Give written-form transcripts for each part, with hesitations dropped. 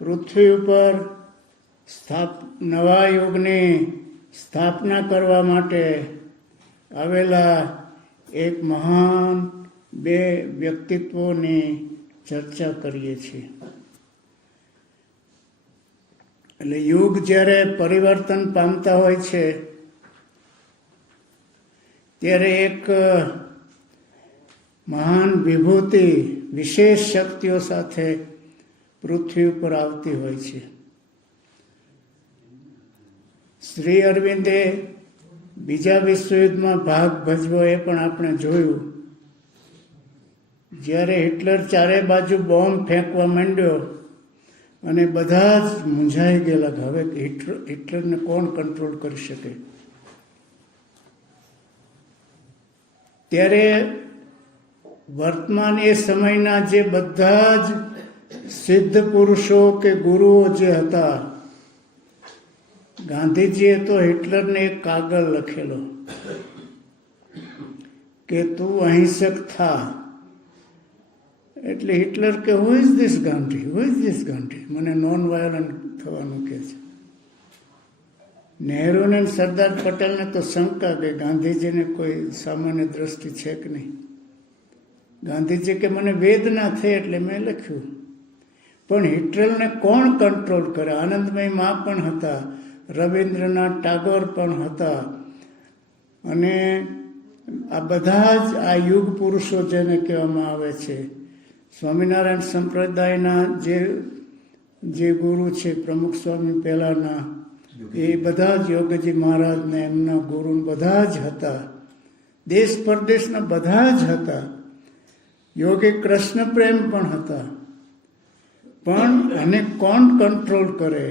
પૃથ્વી ઉપર નવા યુગની સ્થાપના કરવા માટે આવેલા એક મહાન બે વ્યક્તિત્વોની ચર્ચા કરીએ છીએ. એટલે યુગ જ્યારે પરિવર્તન પામતા હોય છે ત્યારે એક મહાન વિભૂતિ વિશેષ શક્તિઓ સાથે પૃથ્વી ઉપર આવતી હોય છે. શ્રી અરવિંદે બીજા વિશ્વયુદ્ધમાં ભાગ ભજવો એ પણ આપણે જોયું. જ્યારે હિટલર ચારે બાજુ બોમ્બ ફેંકવા માંડ્યો અને બધા જ મૂંઝાઈ ગયેલા કે હવે હિટલરને કોણ કંટ્રોલ કરી શકે. ત્યારે વર્તમાન એ સમયના જે બધા જ સિદ્ધ પુરુષો કે ગુરુઓ જે હતા, ગાંધીજીએ તો હિટલરને એક કાગળ લખેલો કે તું અહિંસક થા. એટલે હિટલર કે હુ ઇઝ ધીસ ગાંધી, મને નોન વાયોલન્ટ થવાનું કહે છે. નહેરુને સરદાર પટેલને તો શંકા કે ગાંધીજીને કોઈ સામાન્ય દ્રષ્ટિ છે કે નહીં. ગાંધીજી કે મને વેદના થઈ એટલે મેં લખ્યું. પણ હિટલરને કોણ કંટ્રોલ કરે? આનંદમય માં પણ હતા, રવિન્દ્રનાથ ટાગોર પણ હતા, અને આ બધા જ આ યુગ પુરુષો જેને કહેવામાં આવે છે. સ્વામિનારાયણ સંપ્રદાયના જે ગુરુ છે, પ્રમુખ સ્વામી પહેલાના, એ બધા જ યોગજી મહારાજને એમના ગુરુ બધા જ હતા. દેશ પરદેશના બધા જ હતા. યોગી કૃષ્ણ પ્રેમ પણ હતા. પણ આને કોણ કંટ્રોલ કરે?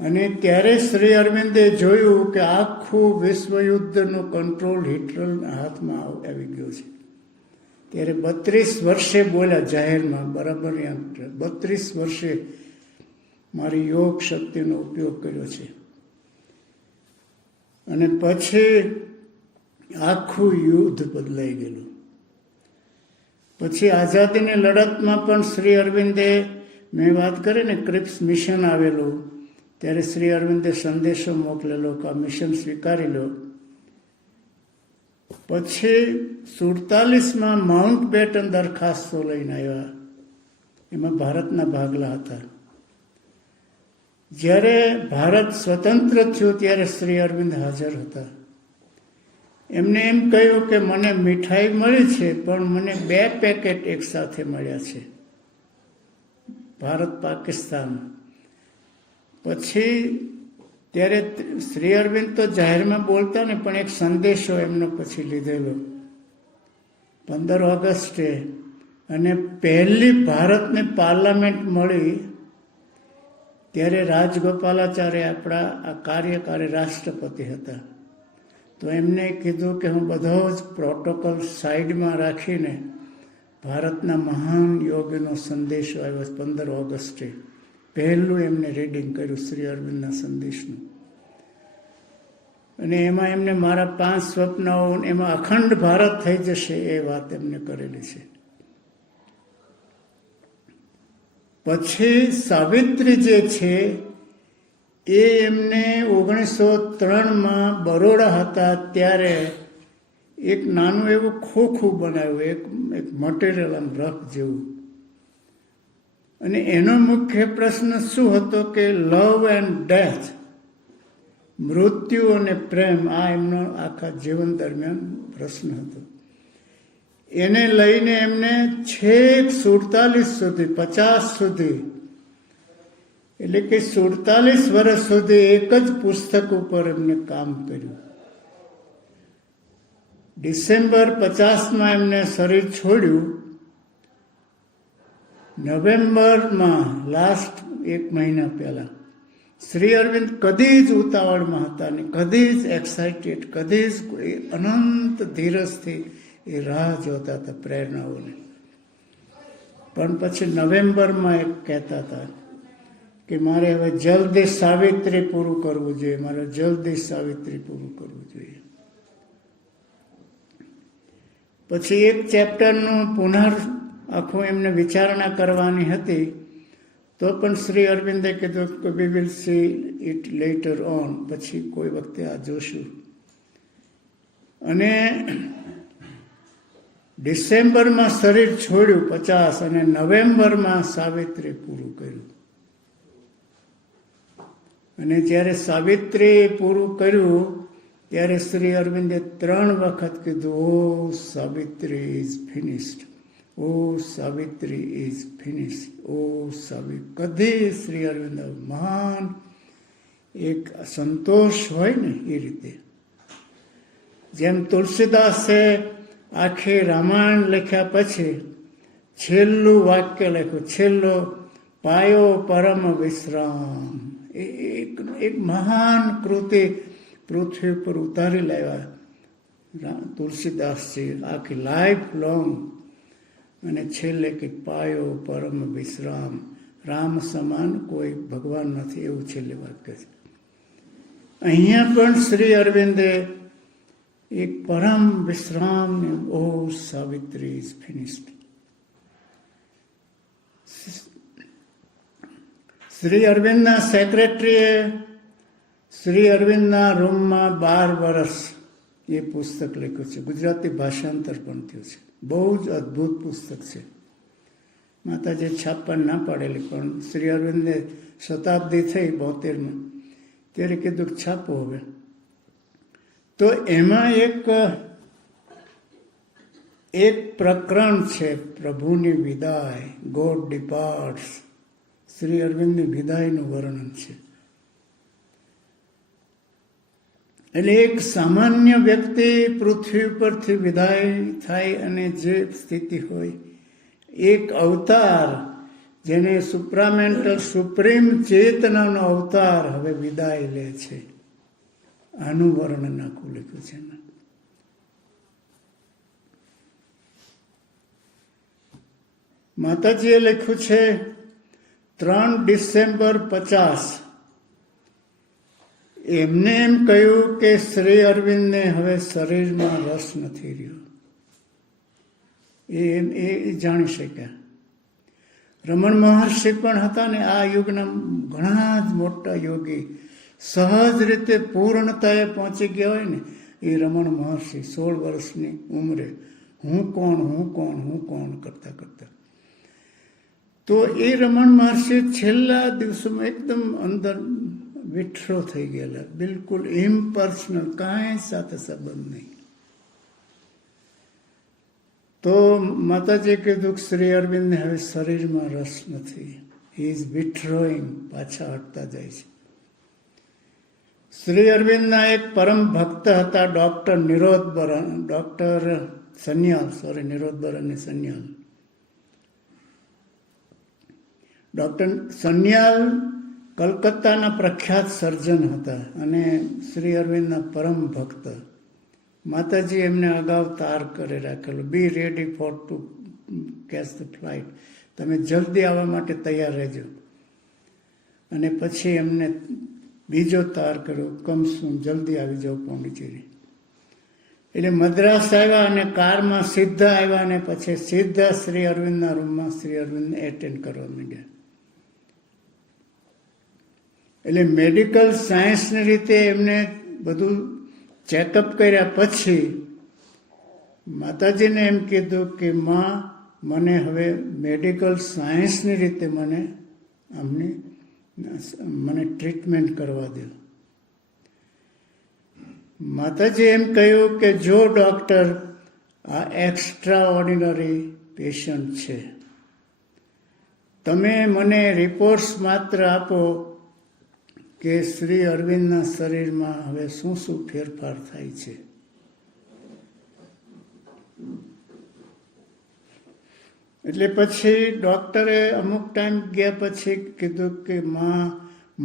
અને ત્યારે શ્રી અરવિંદે જોયું કે આખું વિશ્વયુદ્ધનો કંટ્રોલ હિટલરના હાથમાં આવી ગયો છે. ત્યારે 32 વર્ષે બોલ્યા જાહેરમાં, બરાબર 32 વર્ષે મારી યોગ શક્તિનો ઉપયોગ કર્યો છે. અને પછી આખું યુદ્ધ બદલાઈ ગયેલું. પછી આઝાદીની લડતમાં પણ શ્રી અરવિંદે, મેં વાત કરી ને ક્રિપ્સ મિશન આવેલું, ત્યારે શ્રી અરવિંદે સંદેશો મોકલેલો કે આ મિશન સ્વીકારી લો. પછી 47માં માઉન્ટ બેટન દરખાસ્તો લઈને આવ્યા. એમાં ભારતના ભાગલા હતા. જ્યારે ભારત સ્વતંત્ર થયું ત્યારે શ્રી અરવિંદ હાજર હતા. એમને એમ કહ્યું કે મને મીઠાઈ મળી છે, પણ મને 2 પેકેટ એક સાથે મળ્યા છે, ભારત પાકિસ્તાન. પછી ત્યારે શ્રી અરવિંદ તો જાહેરમાં બોલતા ને, પણ એક સંદેશો એમનો પછી લીધેલો 15 ઓગસ્ટે. અને પહેલી ભારતને પાર્લામેન્ટ મળી ત્યારે રાજગોપાલાચાર્ય આપણા આ કાર્યકારી રાષ્ટ્રપતિ હતા. તો એમને કીધું કે હું બધો જ પ્રોટોકોલ સાઈડમાં રાખીને ભારતના મહાન યોગીનો સંદેશો આવ્યો 15 ઓગસ્ટે. પહેલું એમને રીડિંગ કર્યું શ્રી અરવિંદના સંદેશનું. અને એમાં એમને મારા 5 સ્વપ્નાઓ, એમાં અખંડ ભારત થઈ જશે એ વાત એમને કરેલી છે. પછી સાવિત્રી જે છે એ એમને 1903માં બરોડા હતા ત્યારે એક નાનું એવું ખોખું બનાવ્યું, એક મટીરિયલ આમ રફ જેવું. અને એનો મુખ્ય પ્રશ્ન શું હતો કે લવ એન્ડ ડેથ, મૃત્યુ અને પ્રેમ, આ એમનો આખા જીવન દરમિયાન પ્રશ્ન હતો. એને લઈને એમને છેક 47 સુધી, 50 સુધી, એટલે કે 47 વર્ષ સુધી એક જ પુસ્તક ઉપર એમને કામ કર્યું. ડિસેમ્બર 50માં એમને શરીર છોડ્યું. નવેમ્બરમાં લાસ્ટ 1 મહિના પહેલા શ્રી અરવિંદ કદી જ ઉતાવળમાં હતા ને કદી જ એક્સાઇટેડ, કદી જ અનંત ધીરજથી એ રાહ જોતા હતા પ્રેરણાઓને. પણ પછી નવેમ્બરમાં એક કહેતા હતા કે મારે હવે જલ્દી સાવિત્રી પૂરું કરવું જોઈએ, મારે જલ્દી સાવિત્રી પૂરું કરવું જોઈએ. પછી એક ચેપ્ટરનું આખું એમને વિચારણા કરવાની હતી. તો પણ શ્રી અરવિંદે કીધું કે we will see it letter on, પછી કોઈ વખતે આ જોશું. અને ડિસેમ્બરમાં શરીર છોડ્યું 50 અને નવેમ્બરમાં સાવિત્રી પૂરું કર્યું. અને જ્યારે સાવિત્રી પૂરું કર્યું ત્યારે શ્રી અરવિંદે 3 વખત કીધું, O Savitri is finished, O Savitri is finished, ઓ કદી શ્રી અરવિંદ મહાન એક સંતોષ હોય ને એ રીતે. જેમ તુલસીદાસે આખી રામાયણ લખ્યા પછી છેલ્લું વાક્ય લખ્યું, છેલ્લો પાયો પરમ વિશ્રામ. એક મહાન કૃતિ પૃથ્વી પર ઉતારી લાવ્યા તુલસીદાસજી, આખી લાઈફ લોંગ. અને છેલ્લે કે પાયો પરમ વિશ્રામ, રામ સમાન કોઈ ભગવાન નથી, એવું છેલ્લે વાક્ય છે. અહીંયા પણ શ્રી અરવિંદે એક પરમ વિશ્રામ, ઓ સાવિત્રી ઇઝ ફિનિશ્ડ. શ્રી અરવિંદના સેક્રેટરીએ શ્રી અરવિંદના રૂમમાં 12 વર્ષ એ પુસ્તક લખ્યું છે. ગુજરાતી ભાષાંતર પણ થયું છે. બહુ જ અદ્ભુત પુસ્તક છે. માતાજી છાપવા ના પાડેલી, પણ શ્રી અરવિંદે શતાબ્દી થઈ 72માં, ત્યારે કીધું કે છાપો હવે. તો એમાં એક પ્રકરણ છે, પ્રભુની વિદાય, ગોડ ડિપાર્ટ્સ. શ્રી અરવિંદની વિદાયનું વર્ણન છે. એટલે એક સામાન્ય વ્યક્તિ પૃથ્વી પરથી વિદાય થાય અને જે સ્થિતિ હોય, એક અવતાર જેને સુપ્રામેન્ટલ સુપ્રીમ ચેતનાનો અવતાર હવે વિદાય લે છે, આનું વર્ણન આખું લખ્યું છે. માતાજીએ લખ્યું છે 3 ડિસેમ્બર 50 એમને એમ કહ્યું કે શ્રી અરવિંદને હવે શરીરમાં રસ નથી રહ્યો. એ જાણી શક્યા. રમણ મહર્ષિ પણ હતા ને, આ યુગના ઘણા જ મોટા યોગી, સહજ રીતે પૂર્ણતાએ પહોંચી ગયા હોય ને, એ રમણ મહર્ષિ 16 વર્ષની ઉંમરે હું કોણ કરતા કરતા. તો એ રમણ મહર્ષિ છેલ્લા દિવસોમાં એકદમ અંદર વિઠ્ઠો થઈ ગયેલા, બિલકુલ ઇમ્પર્સનલ, કાંઈ સાથે સંબંધ નહીં. તો માતાજી કીધું શ્રી અરવિંદને હવે શરીરમાં રસ નથી, હી ઇઝ વિથડ્રોઈંગ, પાછા હટતા જાય છે. શ્રી અરવિંદના એક પરમ ભક્ત હતા ડૉક્ટર નિરોધબરન, ડૉક્ટર સન્યાલ, નિરોધબરન ને સન્યાલ. ડૉક્ટર સન્યાલ કલકત્તાના પ્રખ્યાત સર્જન હતા અને શ્રી અરવિંદના પરમ ભક્ત. માતાજી એમને અગાઉ તાર કરી રાખેલો, be ready for to catch the flight, તમે જલ્દી આવવા માટે તૈયાર રહેજો. અને પછી એમને બીજો તાર કર્યો, કમસુમ જલ્દી આવી જાઓ પોંડિચેરી. એટલે મદ્રાસ આવ્યા અને કારમાં સીધા આવ્યા અને પછી સીધા શ્રી અરવિંદના રૂમમાં શ્રી અરવિંદને એટેન્ડ કરવા માંડ્યા. એટલે મેડિકલ સાયન્સની રીતે એમને બધું ચેકઅપ કર્યા પછી માતાજીને એમ કીધું કે માં, મને હવે મેડિકલ સાયન્સની રીતે મને ટ્રીટમેન્ટ કરવા દો. માતાજી એમ કહ્યું કે જો ડૉક્ટર, આ એક્સ્ટ્રા ઓર્ડિનરી પેશન્ટ છે, તમે મને રિપોર્ટ્સ માત્ર આપો કે શ્રી અરવિંદના શરીરમાં હવે શું ફેરફાર થાય છે. એટલે પછી ડૉક્ટરે અમુક ટાઈમ ગયા પછી કીધું કે માં,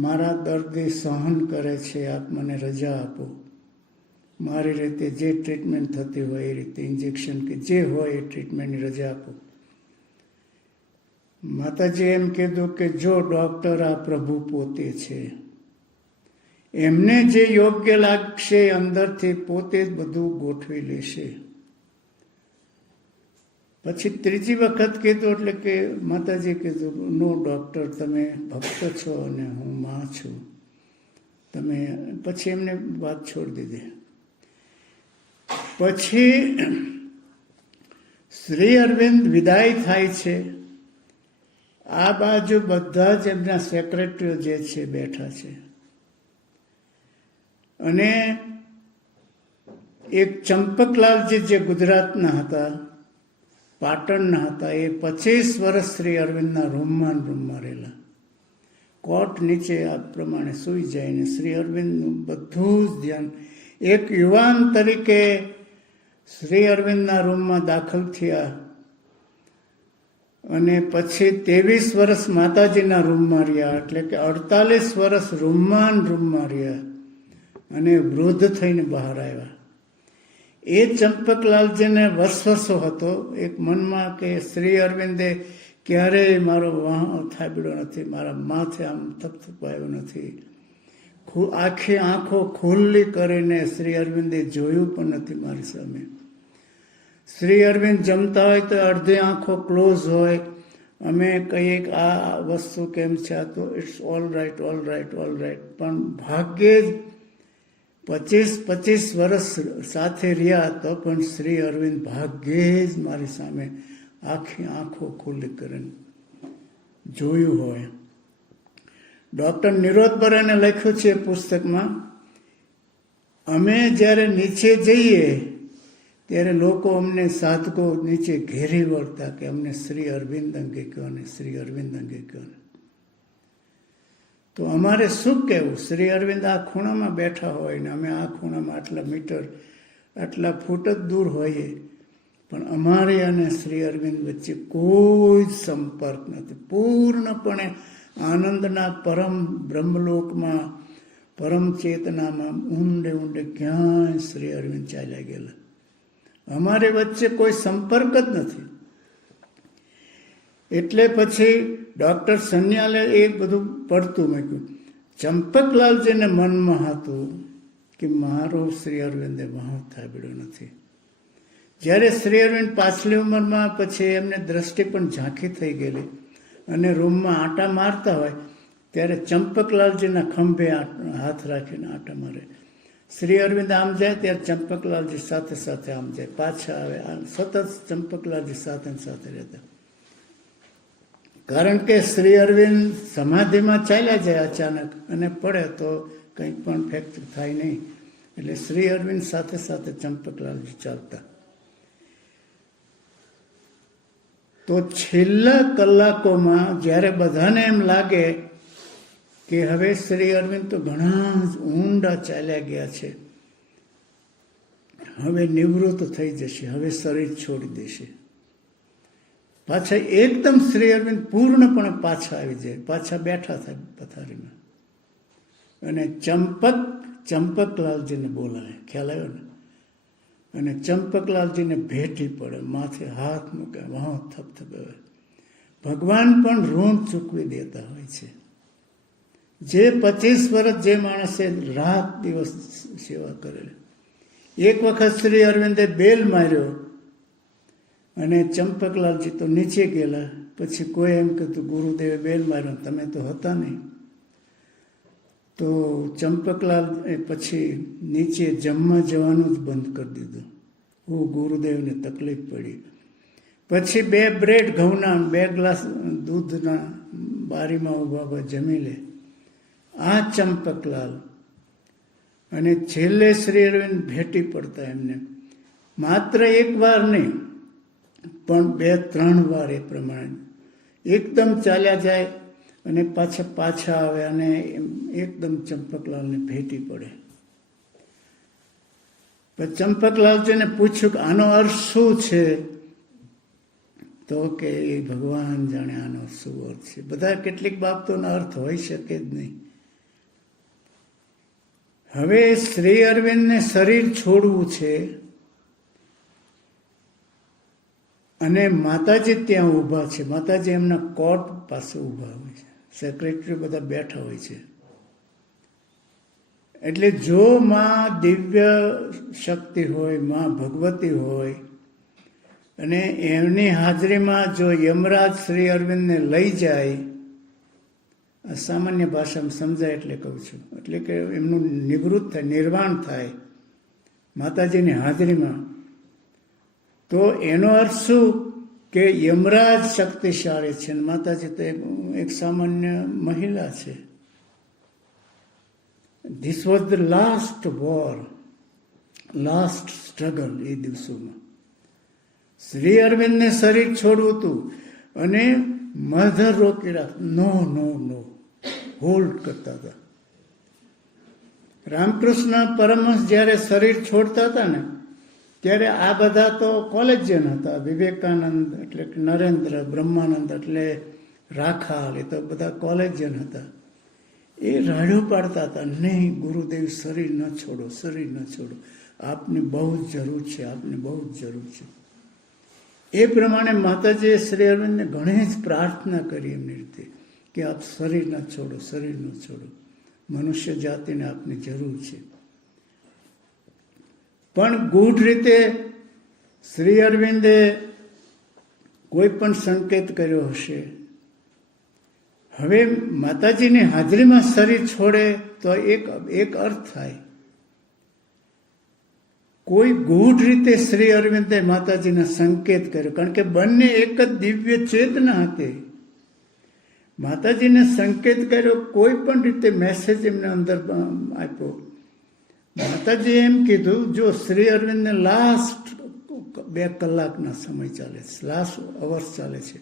મારા દર્દી સહન કરે છે, આપ મને રજા આપો, મારી રીતે જે ટ્રીટમેન્ટ થતી હોય એ રીતે, ઇન્જેક્શન કે જે હોય એ ટ્રીટમેન્ટની રજા આપો. માતાજી એમ કીધું કે જો ડૉક્ટર, આ પ્રભુ પોતે છે, એમને જે યોગ્ય લાગશે અંદરથી પોતે જ બધું ગોઠવી લેશે. પછી ત્રીજી વખત કીધું એટલે કે માતાજી કીધું, નો ડૉક્ટર, તમે ભક્ત છો અને હું માં છું, તમે. પછી એમને વાત છોડી દીધી. પછી શ્રી અરવિંદ વિદાય થાય છે. આ બાજુ બધા જ એમના સેક્રેટરીઓ જે છે બેઠા છે, અને એક ચંપકલાલજી જે ગુજરાતના હતા, પાટણના હતા, એ 25 વર્ષ શ્રી અરવિંદના રૂમમાં રહેલા. કોટ નીચે આ પ્રમાણે સૂઈ જાય ને શ્રી અરવિંદનું બધું જ ધ્યાન. એક યુવાન તરીકે શ્રી અરવિંદના રૂમમાં દાખલ થયા, અને પછી 23 વર્ષ માતાજીના રૂમમાં રહ્યા, એટલે કે 48 વર્ષ રૂમમાં રહ્યા, અને વૃદ્ધ થઈને બહાર આવ્યા. એ ચંપકલાલજીને વસવસો હતો એક મનમાં કે શ્રી અરવિંદે ક્યારેય મારો વાહ થાબડ્યો નથી, મારા માથે આમ થપથપાયો નથી, આખી આંખો ખુલ્લી કરીને શ્રી અરવિંદે જોયું પણ નથી મારી સામે. શ્રી અરવિંદ જમતા હોય તો અડધી આંખો ક્લોઝ હોય. અમે કહીએ કે આ વસ્તુ કેમ છે, આ તો it's all right, all right, all right. પણ ભાગ્યે જ 25 વર્ષ સાથે રહ્યા તો પણ શ્રી અરવિંદ ભાગ્યે જ મારી સામે આખી આંખો ખુલ્લી કરીને જોયું હોય. ડૉક્ટર નિરોધ બરાને લખ્યું છે પુસ્તકમાં, અમે જ્યારે નીચે જઈએ ત્યારે લોકો અમને સાધકો નીચે ઘેરી વળતા કે અમને શ્રી અરવિંદ અંગે કહો ને, શ્રી અરવિંદ અંગે કહો ને. તો અમારે શું કહેવું? શ્રી અરવિંદ આ ખૂણામાં બેઠા હોય ને અમે આ ખૂણામાં આટલા મીટર, આટલા ફૂટ જ દૂર હોઈએ, પણ અમારે અને શ્રી અરવિંદ વચ્ચે કોઈ જ સંપર્ક નથી. પૂર્ણપણે આનંદના પરમ બ્રહ્મલોકમાં, પરમ ચેતનામાં ઊંડે ઊંડે ક્યાંય શ્રી અરવિંદ ચાલ્યા ગયેલા. અમારે વચ્ચે કોઈ સંપર્ક જ નથી. એટલે પછી ડૉક્ટર સન્યાલે એ બધું પડતું મૂક્યું. ચંપકલાલજીને મનમાં હતું કે મારો શ્રી અરવિંદે વાહ થાબડ્યો નથી. જ્યારે શ્રી અરવિંદ પાછલી ઉંમરમાં પછી એમને દ્રષ્ટિ પણ ઝાંખી થઈ ગયેલી, અને રૂમમાં આંટા મારતા હોય ત્યારે ચંપકલાલજીના ખંભે હાથ રાખીને આંટા મારે. શ્રી અરવિંદ આમ જાય ત્યારે ચંપકલાલજી સાથે સાથે આમ જાય, પાછા આવે, સતત ચંપકલાલજી સાથે સાથે રહેતા. કારણ કે શ્રી અરવિંદ સમાધિમાં ચાલ્યા જાય અચાનક અને પડે તો કંઈ પણ ફ્રેક્ચર થાય નહીં, એટલે શ્રી અરવિંદ સાથે સાથે ચંપકલાલજી ચાલતા. તો છેલ્લા કલાકોમાં જ્યારે બધાને એમ લાગે કે હવે શ્રી અરવિંદ તો ઘણા જ ઊંડા ચાલ્યા ગયા છે, હવે નિવૃત્ત થઈ જશે, હવે શરીર છોડી દેશે, પાછા એકદમ શ્રી અરવિંદ પૂર્ણપણે પાછા આવી જાય, પાછા બેઠા થાય પથારીમાં, અને ચંપકલાલજીને બોલાવે. ખ્યાલ આવ્યો ને? અને ચંપકલાલજીને ભેટી પડે, માથે હાથ મૂકે, વાહ થપથપાવે. ભગવાન પણ ઋણ ચૂકવી દેતા હોય છે. જે 25 વર્ષ જે માણસે રાત દિવસ સેવા કરેલી. એક વખત શ્રી અરવિંદે બેલ માર્યો અને ચંપકલાલજી તો નીચે ગયેલા. પછી કોઈ એમ કીધું ગુરુદેવે બેલ માર્યો, તમે તો હતા નહીં. તો ચંપકલાલ પછી નીચે જમવા જવાનું જ બંધ કરી દીધું. ગુરુદેવને તકલીફ પડી. પછી 2 બ્રેડ ઘઉંના 2 ગ્લાસ દૂધના બારીમાં ઊભા જમી લે આ ચંપકલાલ. અને છેલ્લે શ્રી અરવિંદ ભેટી પડતા એમને, માત્ર એક વાર નહીં પણ 2-3 વાર એ પ્રમાણે એકદમ ચાલ્યા જાય અને પાછા આવે અને એકદમ ચંપકલાલને ભેટી પડે. પછી ચંપકલાલજીને પૂછ્યું કે આનો અર્થ શું છે? તો કે એ ભગવાન જાણે આનો શું અર્થ છે. બધા કેટલીક બાબતોના અર્થ હોઈ શકે જ નહીં. હવે શ્રી અરવિંદને શરીર છોડવું છે અને માતાજી ત્યાં ઊભા છે. માતાજી એમના કોર્ટ પાસે ઊભા હોય છે, સેક્રેટરી બધા બેઠા હોય છે. એટલે જો માં દિવ્ય શક્તિ હોય, માં ભગવતી હોય અને એમની હાજરીમાં જો યમરાજ શ્રી અરવિંદને લઈ જાય, આ સામાન્ય ભાષામાં સમજાય એટલે કહું છું, એટલે કે એમનું નિવૃત્ત થાય, નિર્વાણ થાય માતાજીની હાજરીમાં, તો એનો અર્થ શું કે યમરાજ શક્તિશાળી છે અને માતાજી તો એક સામાન્ય મહિલા છે. This was the last war, last struggle એ દિવસોમાં. શ્રી અરવિંદને શરીર છોડવું હતું અને મધર રોકી રાખ, નો નો નો, હોલ્ડ કરતા હતા. રામકૃષ્ણ પરમહંસ જ્યારે શરીર છોડતા હતા ને, ત્યારે આ બધા તો કોલેજિયન હતા. વિવેકાનંદ એટલે નરેન્દ્ર, બ્રહ્માનંદ એટલે રાખાલ, એ તો બધા કોલેજિયન હતા. એ રાડો પાડતા હતા, નહીં ગુરુદેવ શરીર ન છોડો, શરીર ન છોડો, આપની બહુ જ જરૂર છે, આપની બહુ જ જરૂર છે. એ પ્રમાણે માતાજીએ શ્રી અરવિંદને ઘણી જ પ્રાર્થના કરી એમની રીતે કે આપ શરીર ન છોડો, શરીર ન છોડો, મનુષ્ય જાતિને આપની જરૂર છે. પણ ગૂઢ રીતે શ્રી અરવિંદે કોઈ પણ સંકેત કર્યો હશે. હવે માતાજીની હાજરીમાં શરીર છોડે તો એક અર્થ થાય. કોઈ ગૂઢ રીતે શ્રી અરવિંદે માતાજીને સંકેત કર્યો, કારણ કે બંને એક જ દિવ્ય ચેતના હતી. માતાજીને સંકેત કર્યો, કોઈ પણ રીતે મેસેજ એમને અંદર આપ્યો. માતાજીએ એમ કીધું, જો શ્રી અરવિંદને લાસ્ટ 2 કલાકના સમય ચાલે છે, લાસ્ટ અવર્સ ચાલે છે.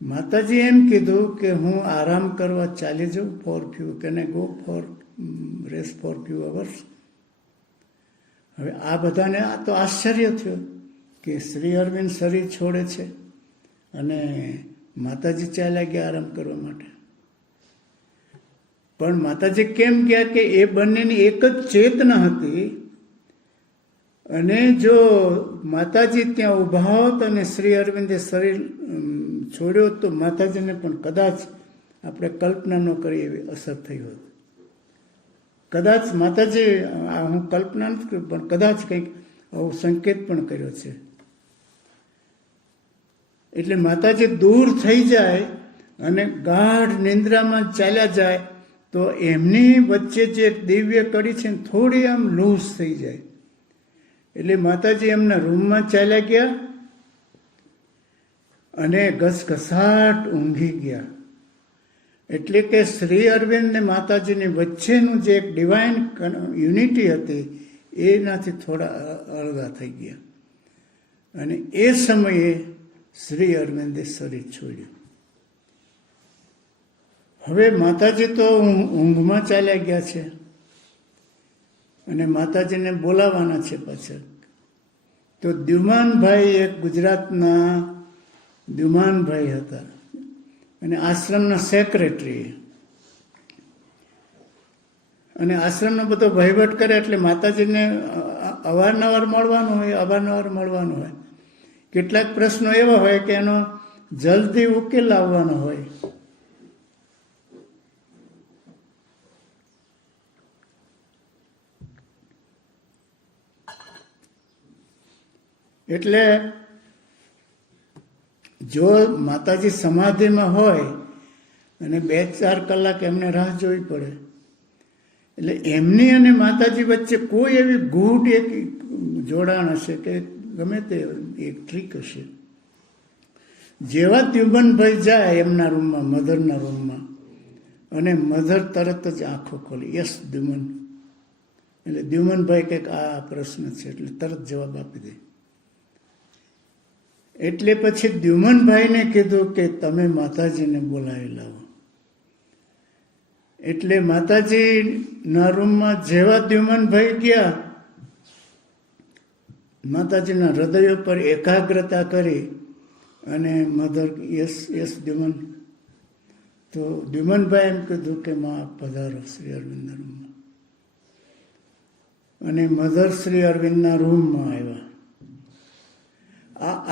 માતાજીએ એમ કીધું કે હું આરામ કરવા ચાલી જાઉં for few, can I go for rest for few hours. હવે આ બધાને આ તો આશ્ચર્ય થયું કે શ્રી અરવિંદ શરીર છોડે છે અને માતાજી ચાલ્યા ગયા આરામ કરવા માટે. પણ માતાજી કેમ ગયા કે એ બંનેની એક જ ચેતના હતી, અને જો માતાજી ત્યાં ઊભા હોત અને શ્રી અરવિંદે શરીર છોડ્યો તો માતાજીને પણ કદાચ આપણે કલ્પના ન કરીએ એવી અસર થઈ હોત. કદાચ માતાજી, હું કલ્પના નથી કરું, પણ કદાચ કંઈક આવો સંકેત પણ કર્યો છે. એટલે માતાજી દૂર થઈ જાય અને ગાઢ નિંદ્રામાં ચાલ્યા જાય તો એમની વચ્ચે જે દિવ્ય કડી છે થોડી આમ લૂઝ થઈ જાય. એટલે માતાજી એમના રૂમમાં ચાલ્યા ગયા અને ઘસઘસાટ ઊંઘી ગયા. એટલે કે શ્રી અરવિંદ ને માતાજીની વચ્ચેનું જે એક ડિવાઇન યુનિટી હતી એનાથી થોડા અળગા થઈ ગયા. અને એ સમયે શ્રી અરવિંદે શરીર છોડ્યું. હવે માતાજી તો ઊંઘમાં ચાલ્યા ગયા છે અને માતાજીને બોલાવવાના છે પાછળ. તો દ્યુમાનભાઈ એક ગુજરાતના દ્યુમાનભાઈ હતા અને આશ્રમના સેક્રેટરી, અને આશ્રમનો બધો વહીવટ કરે એટલે માતાજીને અવારનવાર મળવાનું હોય. કેટલાક પ્રશ્નો એવા હોય કે એનો જલ્દી ઉકેલ લાવવાનો હોય. એટલે જો માતાજી સમાધિમાં હોય અને 2-4 કલાક એમને રાહ જોવી પડે, એટલે એમની અને માતાજી વચ્ચે કોઈ એવી ગૂઢ એક જોડાણ હશે કે ગમે તે એક ટ્રીક હશે. જેવા દ્યુમનભાઈ જાય એમના રૂમમાં, મધરના રૂમમાં, અને મધર તરત જ આંખો ખોલી, યસ દ્યુમન. એટલે દ્યુમનભાઈ કંઈક આ પ્રશ્ન છે એટલે તરત જવાબ આપી દે. એટલે પછી દ્યુમનભાઈને કીધું કે તમે માતાજીને બોલાવી લાવો. એટલે માતાજીના રૂમમાં જેવા દ્યુમનભાઈ ગયા, માતાજીના હૃદય પર એકાગ્રતા કરી અને મધર યસ યસ દ્યુમન. તો દ્યુમનભાઈ એમ કીધું કે માં પધારો શ્રી અરવિંદના રૂમમાં. અને મધર શ્રી અરવિંદના રૂમમાં આવ્યા.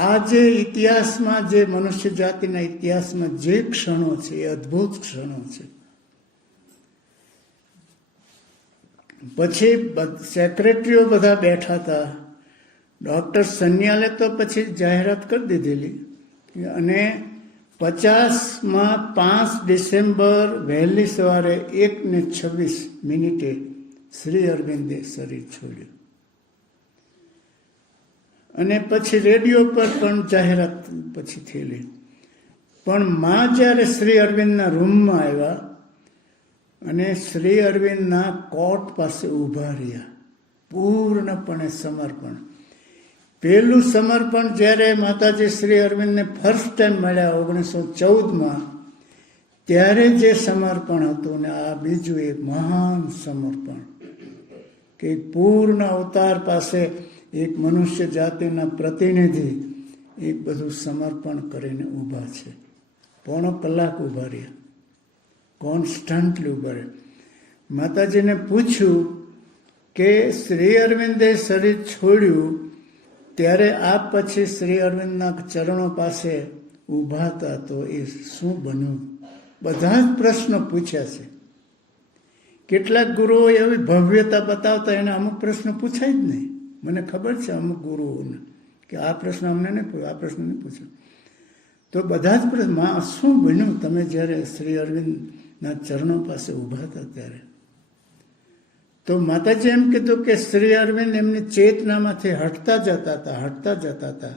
આ જે ઇતિહાસમાં, જે મનુષ્ય જાતિના ઇતિહાસમાં જે ક્ષણો છે એ અદ્ભુત ક્ષણો છે. પછી સેક્રેટરીઓ બધા બેઠા હતા ડૉક્ટર સન્યાલે તો પછી જાહેરાત કરી દીધેલી અને 50માં 5 ડિસેમ્બર વહેલી સવારે 1:26 શ્રી અરવિંદે શરીર છોડ્યું. અને પછી રેડિયો પર પણ જાહેરાત પછી થયેલી. પણ માં જ્યારે શ્રી અરવિંદના રૂમમાં આવ્યા અને શ્રી અરવિંદના કોટ પાસે ઊભા રહ્યા, પૂર્ણપણે સમર્પણ. પહેલું સમર્પણ જ્યારે માતાજી શ્રી અરવિંદને ફર્સ્ટ ટાઈમ મળ્યા 1914માં, ત્યારે જે સમર્પણ હતું ને આ બીજું એક મહાન સમર્પણ કે પૂર્ણ અવતાર પાસે એક મનુષ્ય જાતિના પ્રતિનિધિ એક બધું સમર્પણ કરીને ઊભા છે. 1.5 કલાક ઊભા રહ્યા, કોન્સ્ટન્ટલી ઊભા રહ્યા. માતાજીને પૂછ્યું કે શ્રી અરવિંદે શરીર છોડ્યું ત્યારે આપ પછી શ્રી અરવિંદના ચરણો પાસે ઊભા હતા, તો એ શું બન્યું? બધા જ પ્રશ્નો પૂછ્યા છે. કેટલાક ગુરુઓ એવી ભવ્યતા બતાવતા એને અમુક પ્રશ્નો પૂછાય જ નહીં. મને ખબર છે અમુક ગુરુઓને કે આ પ્રશ્ન અમને નહીં પૂછ્યો, આ પ્રશ્ન નહીં પૂછ્યો. તો બધા જ પ્રશ્ન, માં શું બન્યું તમે જ્યારે શ્રી અરવિંદના ચરણો પાસે ઊભા હતા ત્યારે? તો માતાજી એમ કીધું કે શ્રી અરવિંદ એમની ચેતનામાંથી હટતા જતા હતા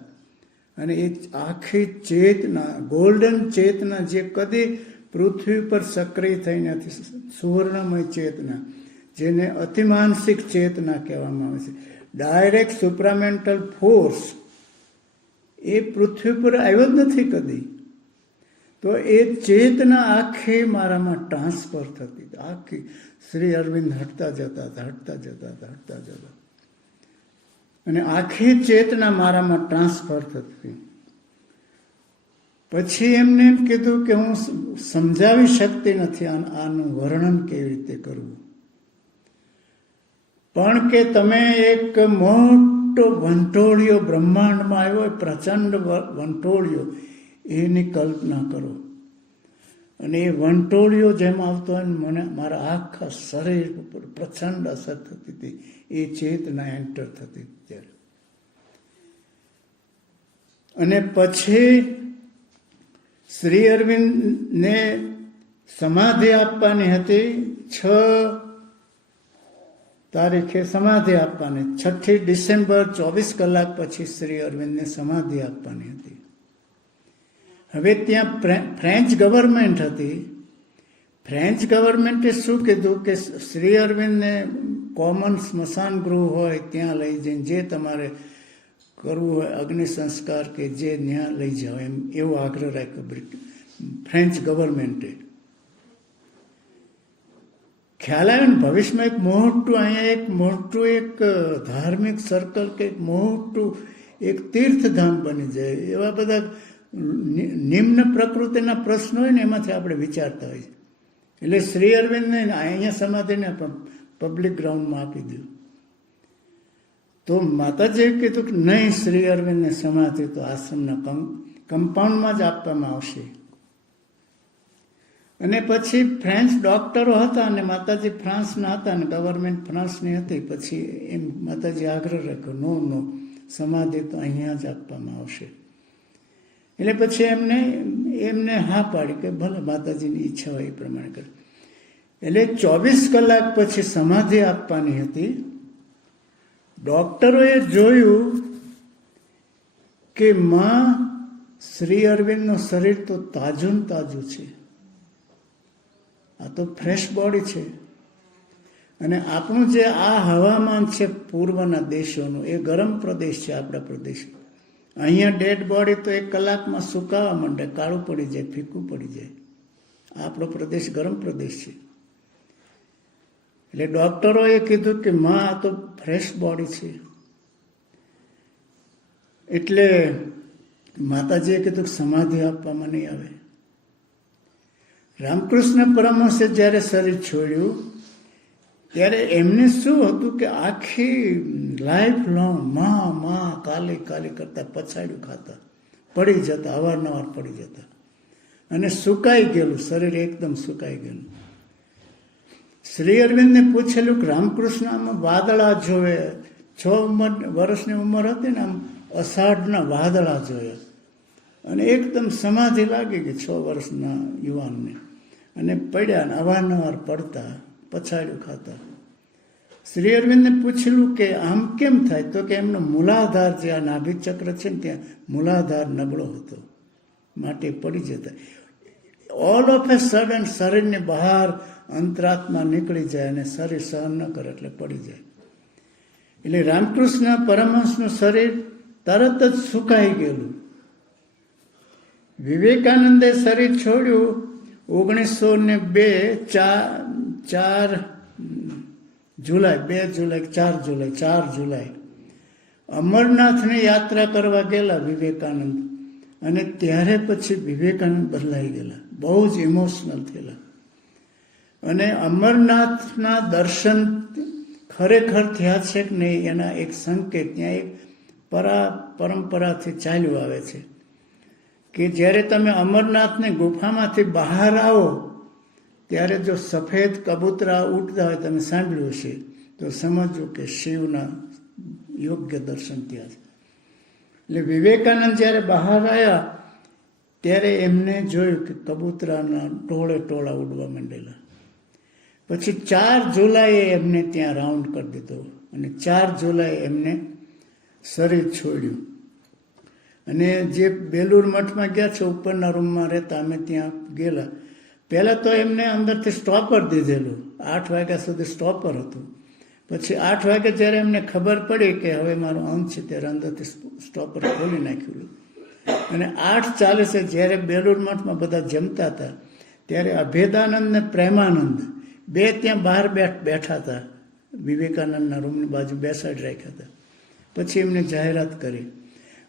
અને એ આખી ચેતના, ગોલ્ડન ચેતના જે કદી પૃથ્વી પર સક્રિય થઈ નથી, સુવર્ણમય ચેતના, જેને અતિમાનસિક ચેતના કહેવામાં આવે છે, ડાયરેક્ટ સુપ્રામેન્ટલ ફોર્સ, એ પૃથ્વી પર આવ્યો જ નથી કદી. તો એ ચેતના આખી મારામાં ટ્રાન્સફર થતી, આખી શ્રી અરવિંદ હટતા જતા અને આખી ચેતના મારામાં ટ્રાન્સફર થતી. પછી એમને એમ કીધું કે હું સમજાવી શકતી નથી આનું વર્ણન કેવી રીતે કરવું, પણ કે તમે એક મોટો વંટોળિયો બ્રહ્માંડમાં આવ્યો, પ્રચંડ વંટોળિયો, એની કલ્પના કરો. અને એ વંટોળિયો જેમ આવતો હોય ને મને મારા આખા શરીર ઉપર પ્રચંડ અસર થતી હતી, એ ચેતના એન્ટર થતી ત્યારે. અને પછી શ્રી અરવિંદને સમાધિ આપવાની હતી, 6 તારીખે સમાધિ આપવાની, 6 ડિસેમ્બર 24 કલાક પછી શ્રી અરવિંદને સમાધિ આપવાની હતી. હવે ત્યાં ફ્રેન્ચ ગવર્મેન્ટ હતી. ફ્રેન્ચ ગવર્મેન્ટે શું કીધું કે શ્રી અરવિંદને કોમન સ્મશાન ગૃહ હોય ત્યાં લઈ જઈને જે તમારે કરવું હોય અગ્નિ સંસ્કાર કે જે ત્યાં લઈ જાઓ, એમ એવો આગ્રહ રાખ્યો ફ્રેન્ચ ગવર્મેન્ટે. ખ્યાલ આવ્યો ને, ભવિષ્યમાં એક મોટું અહીંયા એક મોટું એક ધાર્મિક સર્કલ કે મોટું એક તીર્થધામ બની જાય. એવા બધા નિમ્ન પ્રકૃતિના પ્રશ્નો હોય ને એમાંથી આપણે વિચારતા હોઈએ. એટલે શ્રી અરવિંદને અહીંયા સમાધિને પણ પબ્લિક ગ્રાઉન્ડમાં આપી દીધું. તો માતાજીએ કીધું કે નહીં, શ્રી અરવિંદને સમાધિ તો આશ્રમના કમ્પાઉન્ડમાં જ આપવામાં આવશે. અને પછી ફ્રેન્ચ ડોક્ટરો હતા અને માતાજી ફ્રાન્સના હતા અને ગવર્મેન્ટ ફ્રાન્સની હતી. પછી એમ માતાજી આગ્રહ રાખ્યો, નો સમાધિ તો અહીંયા જ આપવામાં આવશે. એટલે પછી એમને હા પાડી કે ભલે માતાજીની ઈચ્છા હોય એ પ્રમાણે કરે. એટલે 24 કલાક પછી સમાધિ આપવાની હતી. ડોક્ટરોએ જોયું કે માં શ્રી અરવિંદનું શરીર તો તાજું છે, આ તો ફ્રેશ બોડી છે. અને આપણું જે આ હવામાન છે પૂર્વના દેશોનું, એ ગરમ પ્રદેશ છે આપણા પ્રદેશ. અહીંયા ડેડ બોડી તો 1 કલાકમાં સુકાવા માંડે, કાળું પડી જાય, ફીકું પડી જાય. આપણો પ્રદેશ ગરમ પ્રદેશ છે. એટલે ડોક્ટરોએ કીધું કે માં આ તો ફ્રેશ બોડી છે. એટલે માતાજીએ કીધું કે સમાધિ આપવામાં નહીં આવે. રામકૃષ્ણ પરમહંસે જ્યારે શરીર છોડ્યું ત્યારે એમને શું હતું કે આખી લાઈફ લોંગ માં કાલી કરતા પછાડ્યું ખાતા, પડી જતા, અવારનવાર પડી જતા અને સુકાઈ ગયેલું શરીર, એકદમ સુકાઈ ગયેલું. શ્રી અરવિંદને પૂછેલું કે રામકૃષ્ણ આમાં વાદળા જોવે, વર્ષની ઉંમર હતી ને આમ અષાઢના વાદળા જોયા અને એકદમ સમાધિ લાગી ગઈ 6 વર્ષના યુવાનને. અને પડ્યા ને અવારનવાર પડતા, પછાડ્યું ખાતા. શ્રી અરવિંદને પૂછેલું કે આમ કેમ થાય? તો કે એમનો મૂલાધાર જે આ નાભિચક્ર છે ને ત્યાં મૂલાધાર નબળો હતો, માટે પડી જતા. ઓલ ઓફ એ સડન શરીરની બહાર અંતરાત્મા નીકળી જાય અને શરીર સહન ન કરે એટલે પડી જાય. એટલે રામકૃષ્ણ પરમહંસનું શરીર તરત જ સુકાઈ ગયેલું. વિવેકાનંદે શરીર છોડ્યું 1902 4 જુલાઈ અમરનાથની યાત્રા કરવા ગયેલા વિવેકાનંદ. અને ત્યારે પછી વિવેકાનંદ બદલાઈ ગયેલા, બહુ જ ઇમોશનલ થયેલા. અને અમરનાથના દર્શન ખરેખર થયા છે કે નહીં એના એક સંકેત ત્યાં એક પરંપરાથી ચાલ્યું આવે છે કે જ્યારે તમે અમરનાથની ગુફામાંથી બહાર આવો ત્યારે જો સફેદ કબૂતરા ઉડતા હોય, તમે સાંભળ્યું હશે તો સમજવું કે શિવના યોગ્ય દર્શન થયા છે. એટલે વિવેકાનંદ જ્યારે બહાર આવ્યા ત્યારે એમને જોયું કે કબૂતરાના ટોળા ઉડવા માંડેલા. પછી 4 જુલાઈએ એમને ત્યાં રાઉન્ડ કરી દીધો અને 4 જુલાઈએ એમને શરીર છોડ્યું. અને જે બેલુર મઠમાં ગયા છે ઉપરના રૂમમાં રહેતા, અમે ત્યાં ગયેલા. પહેલાં તો એમને અંદરથી સ્ટોપર દીધેલું, 8 વાગ્યા સુધી સ્ટોપર હતું. પછી 8 વાગે જ્યારે એમને ખબર પડી કે હવે મારું અંત છે ત્યારે અંદરથી સ્ટોપર ખોલી નાખ્યું. અને 8:40 જ્યારે બેલુર મઠમાં બધા જમતા હતા ત્યારે અભેદાનંદ ને પ્રેમાનંદ બે ત્યાં બહાર બેઠા હતા, વિવેકાનંદના રૂમની બાજુ બેસાડી રાખ્યા હતા. પછી એમને જાહેરાત કરી.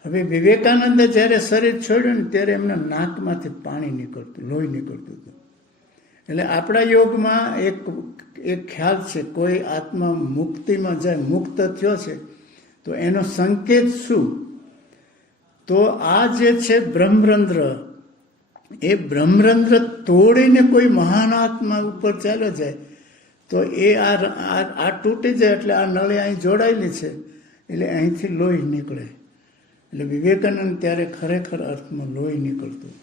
હવે વિવેકાનંદે જ્યારે શરીર છોડ્યું ને ત્યારે એમના નાકમાંથી પાણી નીકળતું, લોહી નીકળતું હતું. એટલે આપણા યોગમાં એક ખ્યાલ છે, કોઈ આત્મા મુક્તિમાં જાય, મુક્ત થયો છે તો એનો સંકેત શું? તો આ જે છે બ્રહ્મરંધ્ર, એ બ્રહ્મરંધ્ર તોડીને કોઈ મહાન આત્મા ઉપર ચાલ્યો જાય તો એ આ તૂટી જાય. એટલે આ નળી અહીં જોડાયેલી છે એટલે અહીંથી લોહી નીકળે. એટલે વિવેકાનંદ ત્યારે ખરેખર અર્થમાં લોહી નીકળતું.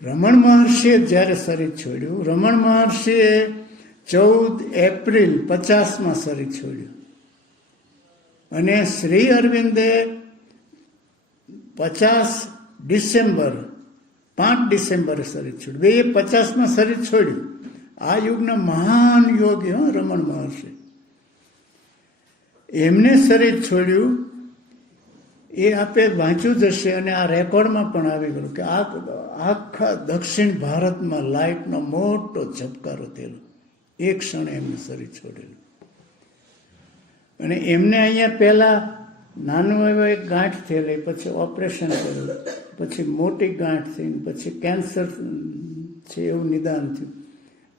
રમણ મહર્ષિએ જ્યારે શરીર છોડ્યું, રમણ મહર્ષિએ 14 એપ્રિલ 50માં શરીર છોડ્યું અને શ્રી અરવિંદે 5 ડિસેમ્બરે શરીર છોડ્યું. એ 50માં શરીર છોડ્યું. આ યુગના મહાન યોગી રમણ મહર્ષિ, એમને શરીર છોડ્યું. એ આપે વાંચ્યું જ હશે અને આ રેકોર્ડમાં પણ આવી ગયું કે આખા દક્ષિણ ભારતમાં લાઇટનો મોટો ઝબકારો થયેલો. એક ક્ષણે એમને શરીર છોડેલું. અને એમને અહીંયા પહેલાં નાનું એવો એક ગાંઠ થયેલી, પછી ઓપરેશન કરેલું, પછી મોટી ગાંઠ થઈને, પછી કેન્સર છે એવું નિદાન થયું,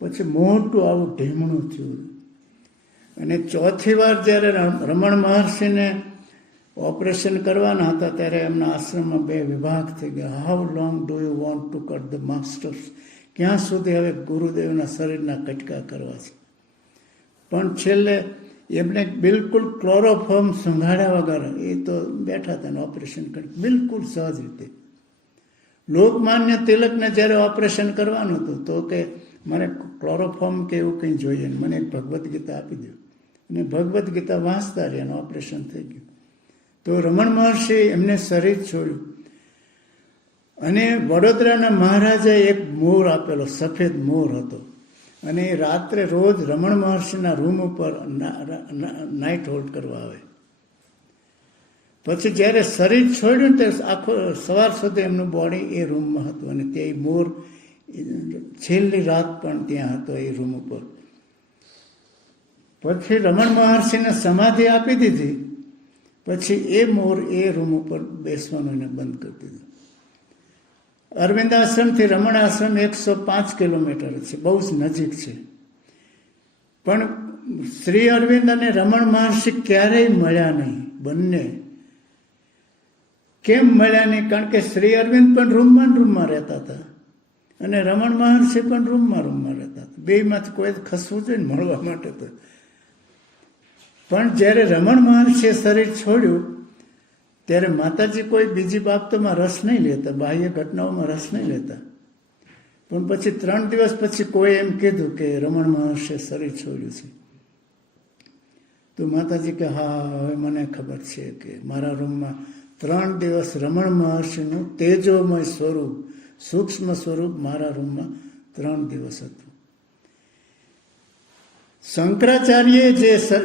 પછી મોટું આવું ઢીમણું થયું. અને ચોથી વાર જ્યારે રમણ મહર્ષિને ઓપરેશન કરવાના હતા ત્યારે એમના આશ્રમમાં 2 વિભાગ થઈ ગયા. How long do you want to cut the masters? ક્યાં સુધી હવે ગુરુદેવના શરીરના કટકા કરવા છે? પણ છેલ્લે એમને બિલકુલ ક્લોરોફોર્મ સંઘાડ્યા વગર એ તો બેઠા હતા ને ઓપરેશન કરી, બિલકુલ સહજ રીતે. લોકમાન્ય તિલકને જ્યારે ઓપરેશન કરવાનું હતું તો કે મને ક્લોરોફોર્મ કે એવું કંઈ જોઈએ ને મને એક ભગવદ્ ગીતા આપી દો. અને ભગવદ્ ગીતા વાંચતા રહ્યા અને ઓપરેશન થઈ ગયું. તો રમણ મહર્ષિ એમને શરીર છોડ્યું. અને વડોદરાના મહારાજાએ એક મોર આપેલો, સફેદ મોર હતો. અને એ રાત્રે રોજ રમણ મહર્ષિના રૂમ ઉપર નાઇટ હોલ્ડ કરવા આવે. પછી જ્યારે શરીર છોડ્યું તે આખો સવાર સુધી એમનું બોડી એ રૂમમાં હતું. અને તે મોર છેલ્લી રાત પણ ત્યાં હતો એ રૂમ ઉપર. પછી રમણ મહર્ષિને સમાધિ આપી દીધી. પછી એ મોર એ રૂમ ઉપર બેસવાનું એને બંધ કરી દીધું. અરવિંદ આશ્રમથી રમણ આશ્રમ 105 કિલોમીટર છે, બહુ જ નજીક છે. પણ શ્રી અરવિંદ અને રમણ મહર્ષિ ક્યારેય મળ્યા નહીં. બંને કેમ મળ્યા નહીં? કારણ કે શ્રી અરવિંદ પણ રૂમમાં રહેતા હતા અને રમણ મહર્ષિ પણ રૂમમાં રહેતા હતા. બેમાંથી કોઈ ખસવું જોઈએ ને મળવા માટે. તો પણ જ્યારે રમણ મહર્ષિએ શરીર છોડ્યું ત્યારે માતાજી કોઈ બીજી બાબતોમાં રસ નહીં લેતા, બાહ્ય ઘટનાઓમાં રસ નહીં લેતા. પણ પછી 3 દિવસ પછી કોઈ એમ કીધું કે રમણ મહર્ષિએ શરીર છોડ્યું છે. તો માતાજી કે હા, હવે મને ખબર છે કે મારા રૂમમાં 3 દિવસ રમણ મહર્ષિનું તેજોમય સ્વરૂપ, સૂક્ષ્મ સ્વરૂપ મારા રૂમમાં 3 દિવસ હતું. શંકરાચાર્યએ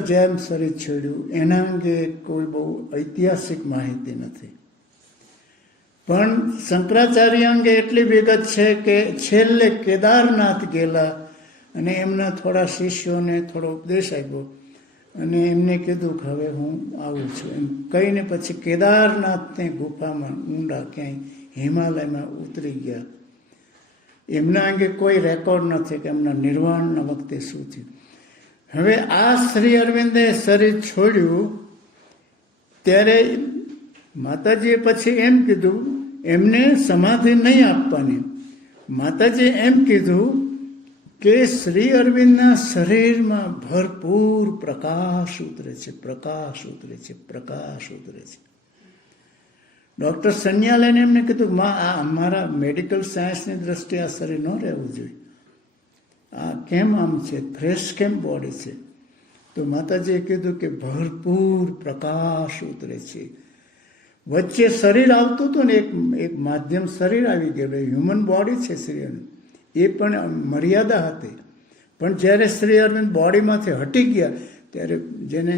જેમ શરીર છોડ્યું એના અંગે કોઈ બહુ ઐતિહાસિક માહિતી નથી. પણ શંકરાચાર્ય અંગે એટલી વિગત છે કે છેલ્લે કેદારનાથ ગયેલા અને એમના થોડા શિષ્યોને થોડો ઉપદેશ આપ્યો અને એમને કીધું કે હવે હું આવું છું એમ કહીને પછી કેદારનાથની ગુફામાં ઊંડા ક્યાંય હિમાલયમાં ઉતરી ગયા. એમના અંગે કોઈ રેકોર્ડ નથી કે એમના નિર્વાણના વખતે શું થયું. હવે આ શ્રી અરવિંદે શરીર છોડ્યું ત્યારે માતાજીએ પછી એમ કીધું, એમને સમાધિ નહીં આપવાની. માતાજીએ એમ કીધું કે શ્રી અરવિંદના શરીરમાં ભરપૂર પ્રકાશ ઉતરે છે, પ્રકાશ ઉતરે છે, પ્રકાશ ઉતરે છે. ડૉક્ટર સન્યાલેને એમને કીધું, માં આ અમારા મેડિકલ સાયન્સની દ્રષ્ટિએ આ શરીર ન રહેવું જોઈએ, આ કેમ આમ છે, ફ્રેશ કેમ બોડી છે? તો માતાજીએ કીધું કે ભરપૂર પ્રકાશ ઉતરે છે. વચ્ચે શરીર આવતું હતું ને, એક માધ્યમ શરીર આવી ગયેલું, હ્યુમન બોડી છે શરીરનું, એ પણ મર્યાદા હતી. પણ જ્યારે શ્રી અરવિંદ બોડીમાંથી હટી ગયા ત્યારે જેને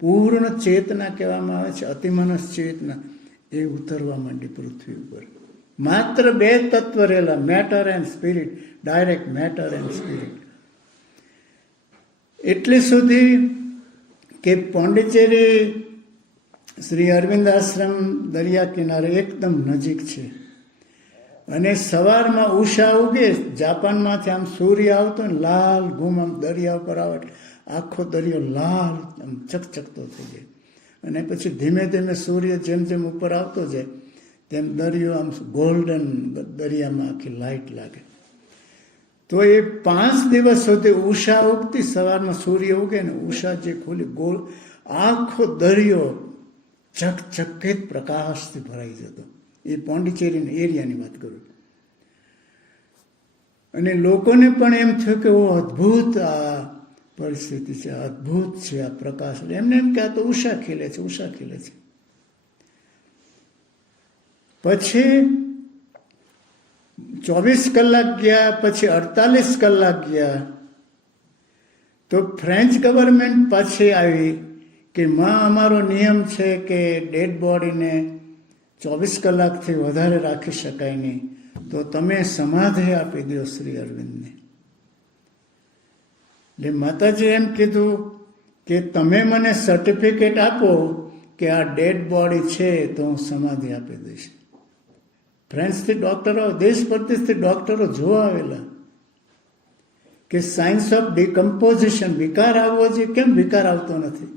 પૂર્ણ ચેતના કહેવામાં આવે છે, અતિમનસ ચેતના, એ ઉતરવા માંડી પૃથ્વી ઉપર. માત્ર 2 તત્વ રહેલા, matter and spirit, direct matter and spirit. એટલે સુધી કે પોંડિચેરી શ્રી અરવિંદ આશ્રમ દરિયા કિનારે એકદમ નજીક છે. અને સવારમાં ઉષા ઉગે, જાપાનમાંથી આમ સૂર્ય આવતો ને લાલ ઘૂમ આમ દરિયા ઉપર આવે, આખો દરિયો લાલ આમ ચકચકતો થઈ જાય. અને પછી ધીમે ધીમે સૂર્ય જેમ જેમ ઉપર આવતો જાય તેમ દરિયો આમ ગોલ્ડન, દરિયામાં આખી લાઇટ લાગે. તો એ 5 દિવસ સુધી ઉષા ઉગતી, સવારમાં સૂર્ય ઉગે ને ઉષા જે ખુલી ગોળ, આખો દરિયો ચકચકિત પ્રકાશથી ભરાઈ જતો. એ પોંડિચેરીના એરિયાની વાત કરું. અને લોકોને પણ એમ થયું કે ઓ અદ્ભુત આ પરિસ્થિતિ છે, અદ્ભુત છે આ પ્રકાશ. એમને એમ કે આ તો ઉષા ખીલે છે, ઉષા ખીલે છે. પછી 24 કલાક ગયા, પછી 48 કલાક ગયા, તો ફ્રેન્ચ ગવર્મેન્ટ પાછી આવી કે માં અમારો નિયમ છે કે ડેડ બોડીને 24 કલાકથી વધારે રાખી શકાય નહીં, તો તમે સમાધિ આપી દો શ્રી અરવિંદને. એટલે માતાજી એમ કીધું કે તમે મને સર્ટિફિકેટ આપો કે આ ડેડ બોડી છે તો હું સમાધિ આપી દઈશ. ફ્રેન્ચથી ડૉક્ટરો, દેશ પરદેશથી ડૉક્ટરો જોવા આવેલા કે સાયન્સ ઓફ ડિકમ્પોઝિશન, વિકાર આવવો જોઈએ, કેમ વિકાર આવતો નથી?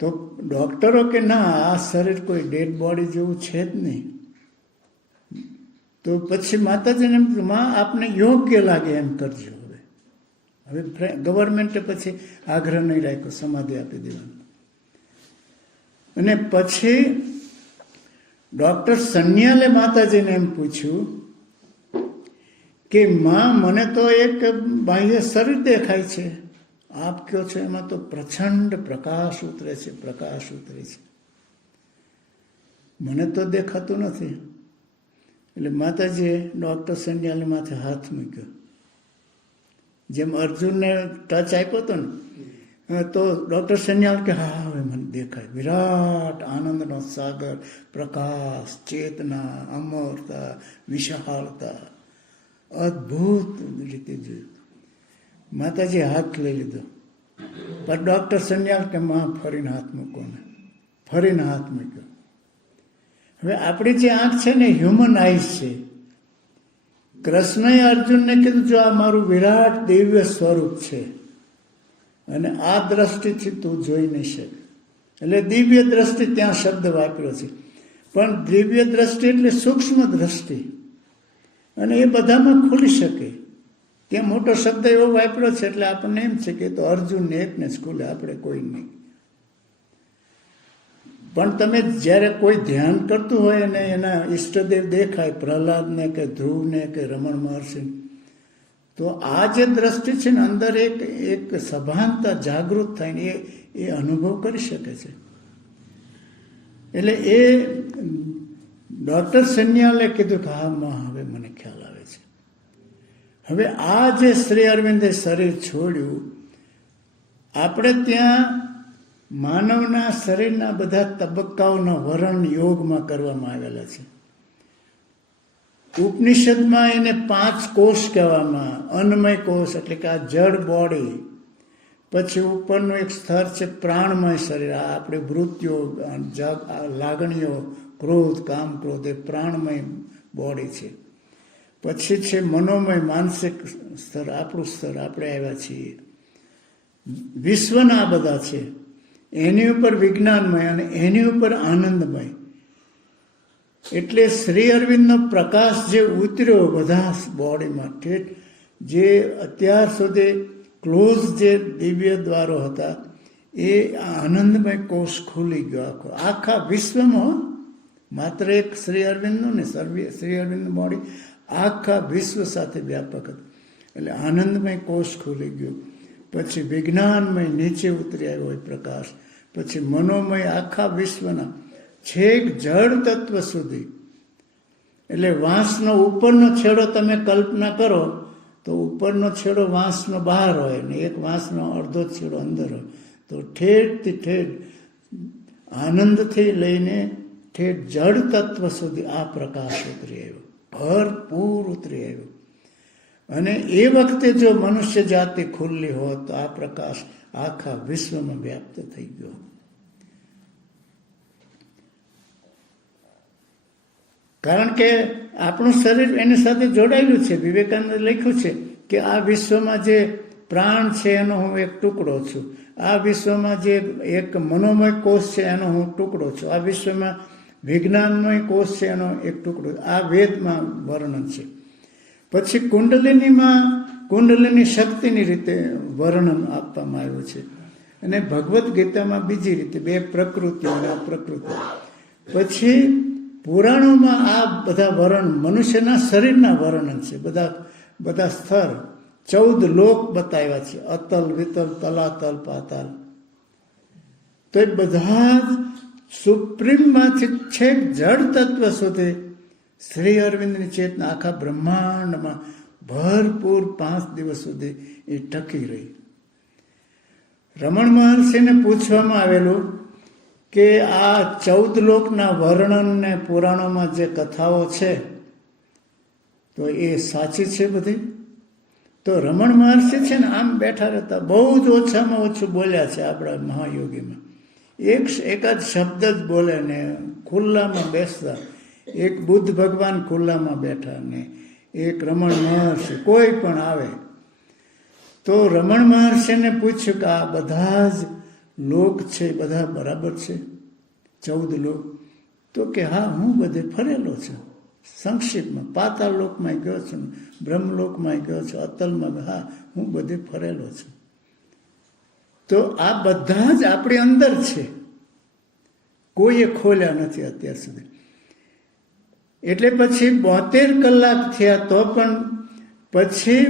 તો ડૉક્ટરો કે ના, આ શરીર કોઈ ડેડ બોડી જેવું છે જ નહીં. તો પછી માતાજીને એમ, માં આપને યોગ્ય લાગે એમ કરજો. હવે ગવર્મેન્ટે પછી આગ્રહ નહીં રાખ્યો સમાધિ આપી દેવાનો. અને પછી ડૉક્ટર સન્યાલે માતાજીને એમ પૂછ્યું કે માં મને તો એક બાહ્ય શરીર દેખાય છે, આપ કહો છો એમાં તો પ્રચંડ પ્રકાશ ઉતરે છે, પ્રકાશ ઉતરે છે, મને તો દેખાતું નથી. એટલે માતાજીએ ડૉક્ટર સન્યાલની માથે હાથ મૂક્યો. જેમ અર્જુનને ટચ આપ્યો હતો ને, તો ડૉક્ટર સન્યાલ કે હા હવે મને દેખાય. વિરાટ આનંદનો સાગર, પ્રકાશ, ચેતના, અમરતા, વિશાળતા, અદ્ભુત રીતે જોયું. માતાજી હાથ લઈ લીધો. પણ ડૉક્ટર સન્યાલ કે માં ફરીને હાથ મૂકો ને, ફરીને હાથ મૂક્યો. હવે આપણી જે આંખ છે ને, હ્યુમન આઈસ છે. કૃષ્ણએ અર્જુનને કીધું જો આ મારું વિરાટ દિવ્ય સ્વરૂપ છે અને આ દ્રષ્ટિથી તું જોઈ નહીં શકે. એટલે દિવ્ય દ્રષ્ટિ ત્યાં શબ્દ વાપર્યો છે. પણ દિવ્ય દ્રષ્ટિ એટલે સૂક્ષ્મ દ્રષ્ટિ, અને એ બધામાં ખુલી શકે. ત્યાં મોટો શબ્દ એવો વાપર્યો છે એટલે આપણને એમ છે કે તો અર્જુનને એકને જ ખુલે, આપણે કોઈ નહીં. પણ તમે જ્યારે કોઈ ધ્યાન કરતું હોય અને એના ઈષ્ટદેવ દેખાય, પ્રહલાદને કે ધ્રુવને કે રમણ મહર્ષિ, તો આ જે દ્રષ્ટિ છે ને અંદર એક સભાનતા જાગૃત થાય એ અનુભવ કરી શકે છે. એટલે એ ડૉક્ટર સન્યાલે કીધું કે હા હવે મને ખ્યાલ આવે છે. હવે આ જે શ્રી અરવિંદે શરીર છોડ્યું, આપણે ત્યાં માનવના શરીરના બધા તબક્કાઓનો વર્ણન યોગમાં કરવામાં આવેલા છે. ઉપનિષદમાં એને 5 કોષ કહેવામાં, અન્નમય કોષ એટલે કે આ જડ બોડી, પછી ઉપરનું એક સ્તર છે પ્રાણમય શરીર, આ આપણે વૃત્તિઓ, લાગણીઓ, ક્રોધ, કામ, ક્રોધ, એ પ્રાણમય બોડી છે. પછી છે મનોમય માનસિક સ્તર, આપણું સ્તર, આપણે આવ્યા છીએ. વિશ્વના બધા છે, એની ઉપર વિજ્ઞાનમય અને એની ઉપર આનંદમય. એટલે શ્રી અરવિંદનો પ્રકાશ જે ઉતર્યો બધા બોડીમાં, જે અત્યાર સુધી ક્લોઝ જે દિવ્ય દ્વારો હતા, એ આનંદમય કોષ ખુલી ગયો આખા વિશ્વમાં. માત્ર એક શ્રી અરવિંદનું ને, શ્રી અરવિંદનું બોડી આખા વિશ્વ સાથે વ્યાપક હતું. એટલે આનંદમય કોષ ખુલી ગયો. પછી વિજ્ઞાનમય નીચે ઉતરી આવ્યો એ પ્રકાશ. પછી મનોમય આખા વિશ્વના છેક જળ તત્વ સુધી. એટલે વાંસનો ઉપરનો છેડો તમે કલ્પના કરો તો ઉપરનો છેડો વાંસનો બહાર હોય ને એક વાંસનો અડધો છેડો અંદર હોય. તો ઠેઠથી ઠેઠ આનંદથી લઈને ઠેઠ જળ તત્વ સુધી આ પ્રકાશ ઉતરી આવ્યો, ભરપૂર ઉતરી આવ્યો. અને એ વખતે જો મનુષ્ય જાતિ ખુલ્લી હોત તો આ પ્રકાશ આખા વિશ્વમાં વ્યાપ્ત થઈ ગયો. કારણ કે આપણું શરીર એની સાથે જોડાયેલું છે. વિવેકાનંદે લખ્યું છે કે આ વિશ્વમાં જે પ્રાણ છે એનો હું એક ટુકડો છું, આ વિશ્વમાં જે એક મનોમય કોષ છે એનો હું ટુકડો છું, આ વિશ્વમાં વિજ્ઞાનમય કોષ છે એનો એક ટુકડો. આ વેદમાં વર્ણન છે. પછી કુંડલિની શક્તિની રીતે વર્ણન આપવામાં આવ્યું છે. અને ભગવદ્ ગીતામાં બીજી રીતે, 2 પ્રકૃતિ અને અપ્રકૃતિ. પછી પુરાણોમાં આ બધા વર્ણન મનુષ્યના શરીરના વર્ણન છે. બધા સ્તર 14 લોક બતાવ્યા છે, અતલ, વિતલ, તલાતલ, પાતાલ. તો એ બધા જ સુપ્રીમમાંથી છેક જળ તત્વ સુધી શ્રી અરવિંદની ચેતના આખા બ્રહ્માંડમાં ભરપૂર 5 દિવસ સુધી એ ટકી રહી. રમણ મહર્ષિને પૂછવામાં આવેલું કે આ 14 લોકના વર્ણનને પુરાણોમાં જે કથાઓ છે તો એ સાચી છે બધી? તો રમણ મહર્ષિ છે ને આમ બેઠા રહેતા, બહુ જ ઓછામાં ઓછું બોલ્યા છે આપણા મહાયોગીમાં. એકાદ શબ્દ જ બોલે ને ખુલ્લામાં બેસતા. એક બુદ્ધ ભગવાન ખુલ્લામાં બેઠા ને એક રમણ મહર્ષિ, કોઈ પણ આવે તો રમણ મહર્ષિને પૂછ્યું કે આ બધા જ લોક છે બધા બરાબર છે, 14 લોક? તો કે હા, હું બધે ફરેલો છું. સંક્ષિપ્તમાં પાતાળ લોકમાં ગયો છું, બ્રહ્મલોકમાં ગયો છું, અતલમાં, હા હું બધે ફરેલો છું. તો આ બધા જ આપણી અંદર છે, કોઈએ ખોલ્યા નથી અત્યાર સુધી. એટલે પછી 72 કલાક થયા તો પણ પછી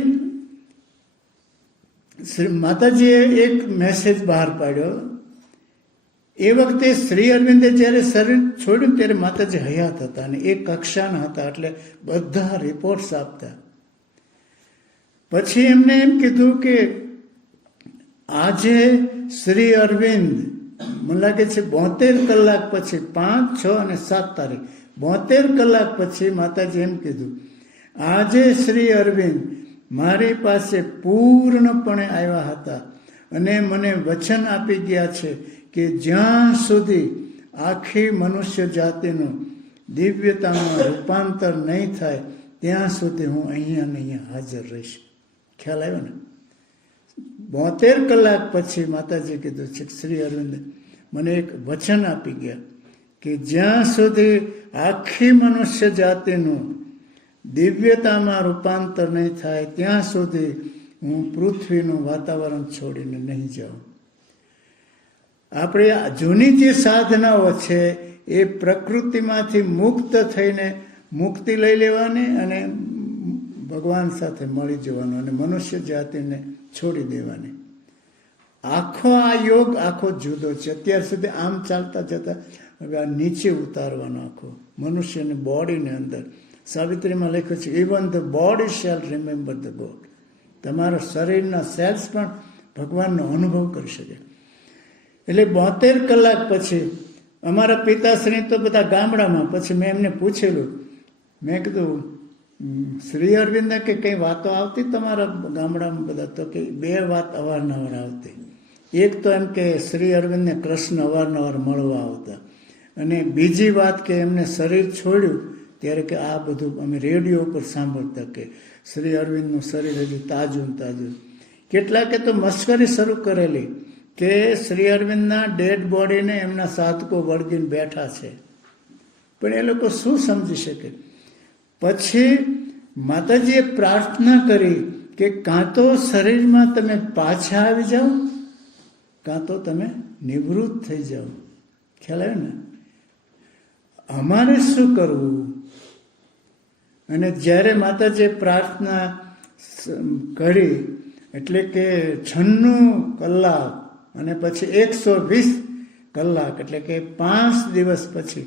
માતાજીએ એક મેસેજ બહાર પાડ્યો. એ વખતે શ્રી અરવિંદે જ્યારે શરીર છોડ્યું ત્યારે માતાજી હયાત હતા અને એ કક્ષાના હતા, એટલે બધા રિપોર્ટ્સ આપતા. પછી એમને એમ કીધું કે આજે શ્રી અરવિંદ, મને લાગે છે 72 કલાક પછી, 5, 6 અને 7 તારીખ, 72 કલાક પછી માતાજી એમ કીધું, આજે શ્રી અરવિંદ મારી પાસે પૂર્ણપણે આવ્યા હતા અને મને વચન આપી ગયા છે કે જ્યાં સુધી આખી મનુષ્ય જાતિનું દિવ્યતામાં રૂપાંતર નહીં થાય ત્યાં સુધી હું અહીંયા ને અહીંયા હાજર રહીશ. ખ્યાલ આવ્યો ને? 72 કલાક પછી માતાજી કીધું છે શ્રી અરવિંદ મને એક વચન આપી ગયા કે જ્યાં સુધી આખી મનુષ્ય જાતિનું દિવ્યતામાં રૂપાંતર નહીં થાય ત્યાં સુધી હું પૃથ્વીનું વાતાવરણ છોડીને નહીં જાઉં. આપણે જૂની જે સાધનાઓ છે એ પ્રકૃતિમાંથી મુક્ત થઈને મુક્તિ લઈ લેવાની અને ભગવાન સાથે મળી જવાનું અને મનુષ્ય જાતિને છોડી દેવાની. આખો આ યોગ આખો જુદો છે. અત્યાર સુધી આમ ચાલતા જતા હવે આ નીચે ઉતારવાનો આખો મનુષ્યની બોડીની અંદર. સાવિત્રીમાં લખ્યું છે even the body shall remember the god. તમારા શરીરના સેલ્સ પણ ભગવાનનો અનુભવ કરી શકે. એટલે 72 કલાક પછી અમારા પિતાશ્રી તો બધા ગામડામાં. પછી મેં એમને પૂછેલું, મેં કીધું શ્રી અરવિંદ કે કંઈ વાતો આવતી તમારા ગામડામાં બધા? તો કે 2 વાત અવારનવાર આવતી. એક તો એમ કે શ્રી અરવિંદને કૃષ્ણ અવારનવાર મળવા આવતા, અને બીજી વાત કે એમને શરીર છોડ્યું ત્યારે કે આ બધું અમે રેડિયો ઉપર સાંભળતા કે શ્રી અરવિંદનું શરીર હજી તાજું તાજું. કેટલાકે તો મશ્કરી શરૂ કરેલી કે શ્રી અરવિંદના ડેડ બોડીને એમના સાધકો વળગીને બેઠા છે. પણ એ લોકો શું સમજી શકે? પછી માતાજીએ પ્રાર્થના કરી કે કાં તો શરીરમાં તમે પાછા આવી જાઓ, કાં તો તમે નિવૃત્ત થઈ જાઓ. ખ્યાલ આવ્યો ને? અમારે શું કરવું? અને જ્યારે માતાજીએ પ્રાર્થના કરી એટલે કે 96 કલાક અને પછી 120 કલાક એટલે કે 5 દિવસ પછી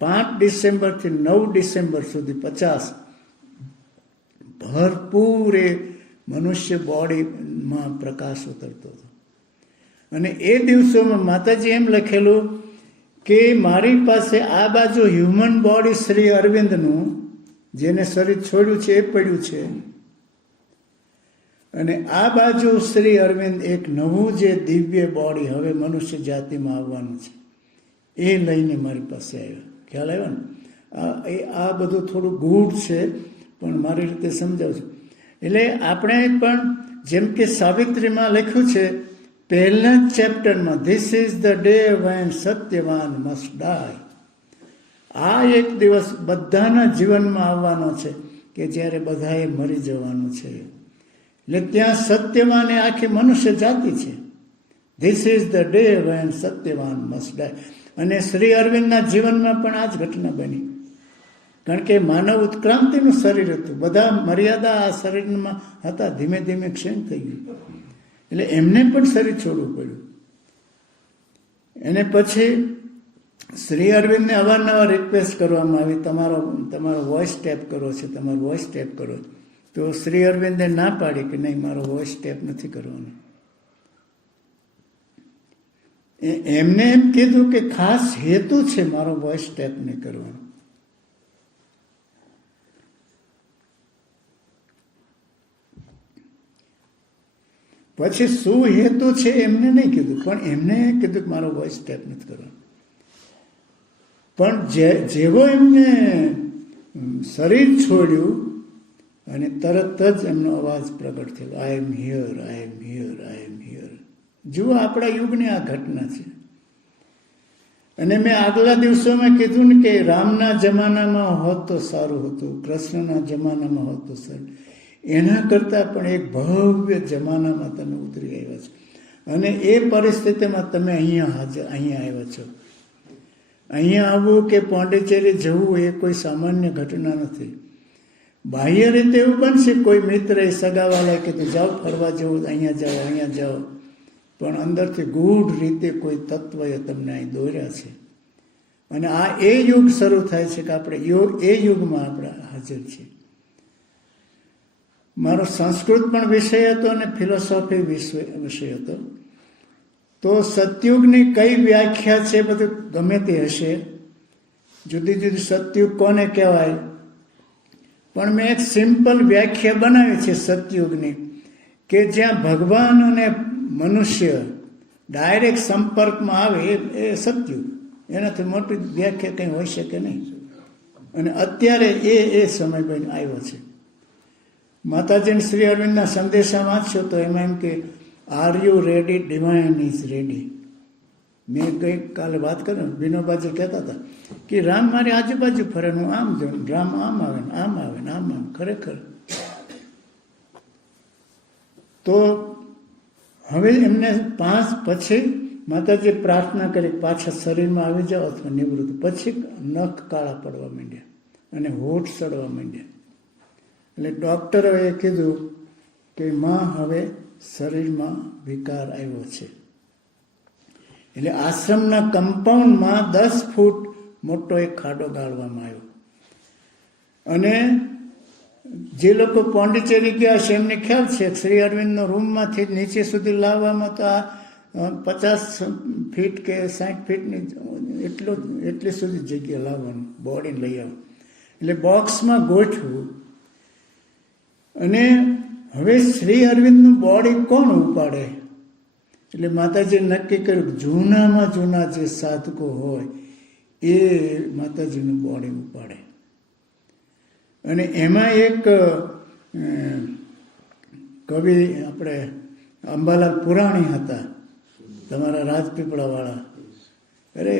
5 ડિસેમ્બરથી 9 ડિસેમ્બર સુધી 50 ભરપૂર એ મનુષ્ય બોડીમાં પ્રકાશ ઉતરતો હતો. અને એ દિવસોમાં માતાજી એમ લખેલું કે મારી પાસે આ બાજુ હ્યુમન બોડી શ્રી અરવિંદનું જેને શરીર છોડ્યું છે એ પડ્યું છે, અને આ બાજુ શ્રી અરવિંદ એક નવું જે દિવ્ય બોડી હવે મનુષ્ય જાતિમાં આવવાનું છે એ લઈને મારી પાસે આવ્યો. ખ્યાલ આવ્યો ને? આ બધું થોડું ગૂઢ છે પણ મારી રીતે સમજાવું છું. એટલે આપણે પણ જેમ કે સાવિત્રીમાં લખ્યું છે પહેલા જ ચેપ્ટરમાં, this is the day when Satyavan must die. આ એક દિવસ બધાના જીવનમાં આવવાનો છે કે જ્યારે બધાએ મરી જવાનું છે. એટલે ત્યાં સત્યવાન એ આખી મનુષ્ય જાતિ છે. This is the day when Satyavan must die. અને શ્રી અરવિંદના જીવનમાં પણ આ જ ઘટના બની. કારણ કે માનવ ઉત્ક્રાંતિનું શરીર હતું, બધા મર્યાદા આ શરીરમાં હતા, ધીમે ધીમે ક્ષીણ થઈ ગયું. એટલે એમને પણ શરીર છોડવું પડ્યું. એને પછી શ્રી અરવિંદને અવારનવાર રિક્વેસ્ટ કરવામાં આવી, તમારો વોઇસ ટેપ કરવો છે, તમારો વોઇસ ટેપ કરો. તો શ્રી અરવિંદે ના પાડી કે નહીં, મારો વોઇસ ટેપ નથી કરવાનો. એમને એમ કીધું કે ખાસ હેતુ છે મારો વોઇસ ટેપ નહીં કરવાનો. પછી શું હેતુ છે એમને નહીં કીધું, પણ એમને કીધું કે મારો વોઇસ ટેપ નથી કરવાનો. પણ જેવો એમને શરીર છોડ્યું અને તરત જ એમનો અવાજ પ્રગટ થયો, I am here, I am here, I am here. જુઓ આપણા યુગની આ ઘટના છે. અને મેં આગલા દિવસોમાં કીધું ને કે રામના જમાનામાં હોત તો સારું હતું, કૃષ્ણના જમાનામાં હોત તો સારું. એના કરતાં પણ એક ભવ્ય જમાનામાં તમે ઉતરી આવ્યા છો, અને એ પરિસ્થિતિમાં તમે અહીંયા આવ્યા છો. અહીંયા આવવું કે પોંડિચેરી જવું એ કોઈ સામાન્ય ઘટના નથી. બાહ્ય રીતે એવું બનશે, કોઈ મિત્ર એ સગાવાલા કે જાઓ ફરવા જવું, અહીંયા જાઓ, અહીંયા જાઓ, પણ અંદરથી ગૂઢ રીતે કોઈ તત્વએ તમને અહીં દોર્યા છે. અને આ એ યુગ શરૂ થાય છે કે આપણે એ યુગમાં આપણે હાજર છીએ. મારો સંસ્કૃત પણ વિષય હતો અને ફિલોસોફી વિષય હતો. તો સતયુગની કઈ વ્યાખ્યા છે બધું ગમે તે હશે, જુદી જુદી સતયુગ કોને કહેવાય, પણ મેં એક સિમ્પલ વ્યાખ્યા બનાવી છે સતયુગની, કે જ્યાં ભગવાન અને મનુષ્ય ડાયરેક્ટ સંપર્કમાં આવે એ સતયુગ. એનાથી મોટી વ્યાખ્યા કંઈ હોઈ શકે નહીં. અને અત્યારે એ સમય બની આવ્યો છે. માતાજીને શ્રી અરવિંદના સંદેશા વાંચશો તો એમાં એમ કે are you ready, divine is ready. મેં ગઈકાલે વાત કરી વિનોબાજી કહેતા હતા કે રામ મારી આજુબાજુ ફરે, હું આમ જોઉં, રામ આમ આવે ને આમ આવે ને આમ આમ. ખરેખર તો હવે એમને 5 પછી માતાજી પ્રાર્થના કરી પાછા શરીરમાં આવી જાઓ અથવા નિવૃત્ત. પછી નખ કાળા પડવા માંડ્યા અને હોઠ સડવા માંડ્યા. એટલે ડૉક્ટરોએ કીધું કે માં હવે શરીરમાં વિકાર આવ્યો છે. એટલે આશ્રમના કમ્પાઉન્ડમાં 10 ફૂટ મોટો એક ખાડો ગાળવામાં આવ્યો. અને જે લોકો પોંડિચેરી ગયા છે એમને ખ્યાલ છે શ્રી અરવિંદનો રૂમમાંથી નીચે સુધી લાવવામાં તો આ 50 ફીટ કે 60 ફીટની એટલી સુધી જગ્યા લાવવાનું, બોડીને લઈ આવવાનું. એટલે બોક્સમાં ગોઠવું. અને હવે શ્રી અરવિંદનું બોડી કોણ ઉપાડે? એટલે માતાજીએ નક્કી કર્યું જૂનામાં જૂના જે સાધકો હોય એ માતાજીનું બોડી ઉપાડે. અને એમાં એક કવિ આપણે અંબાલાલ પુરાણી હતા, તમારા રાજપીપળાવાળા. અરે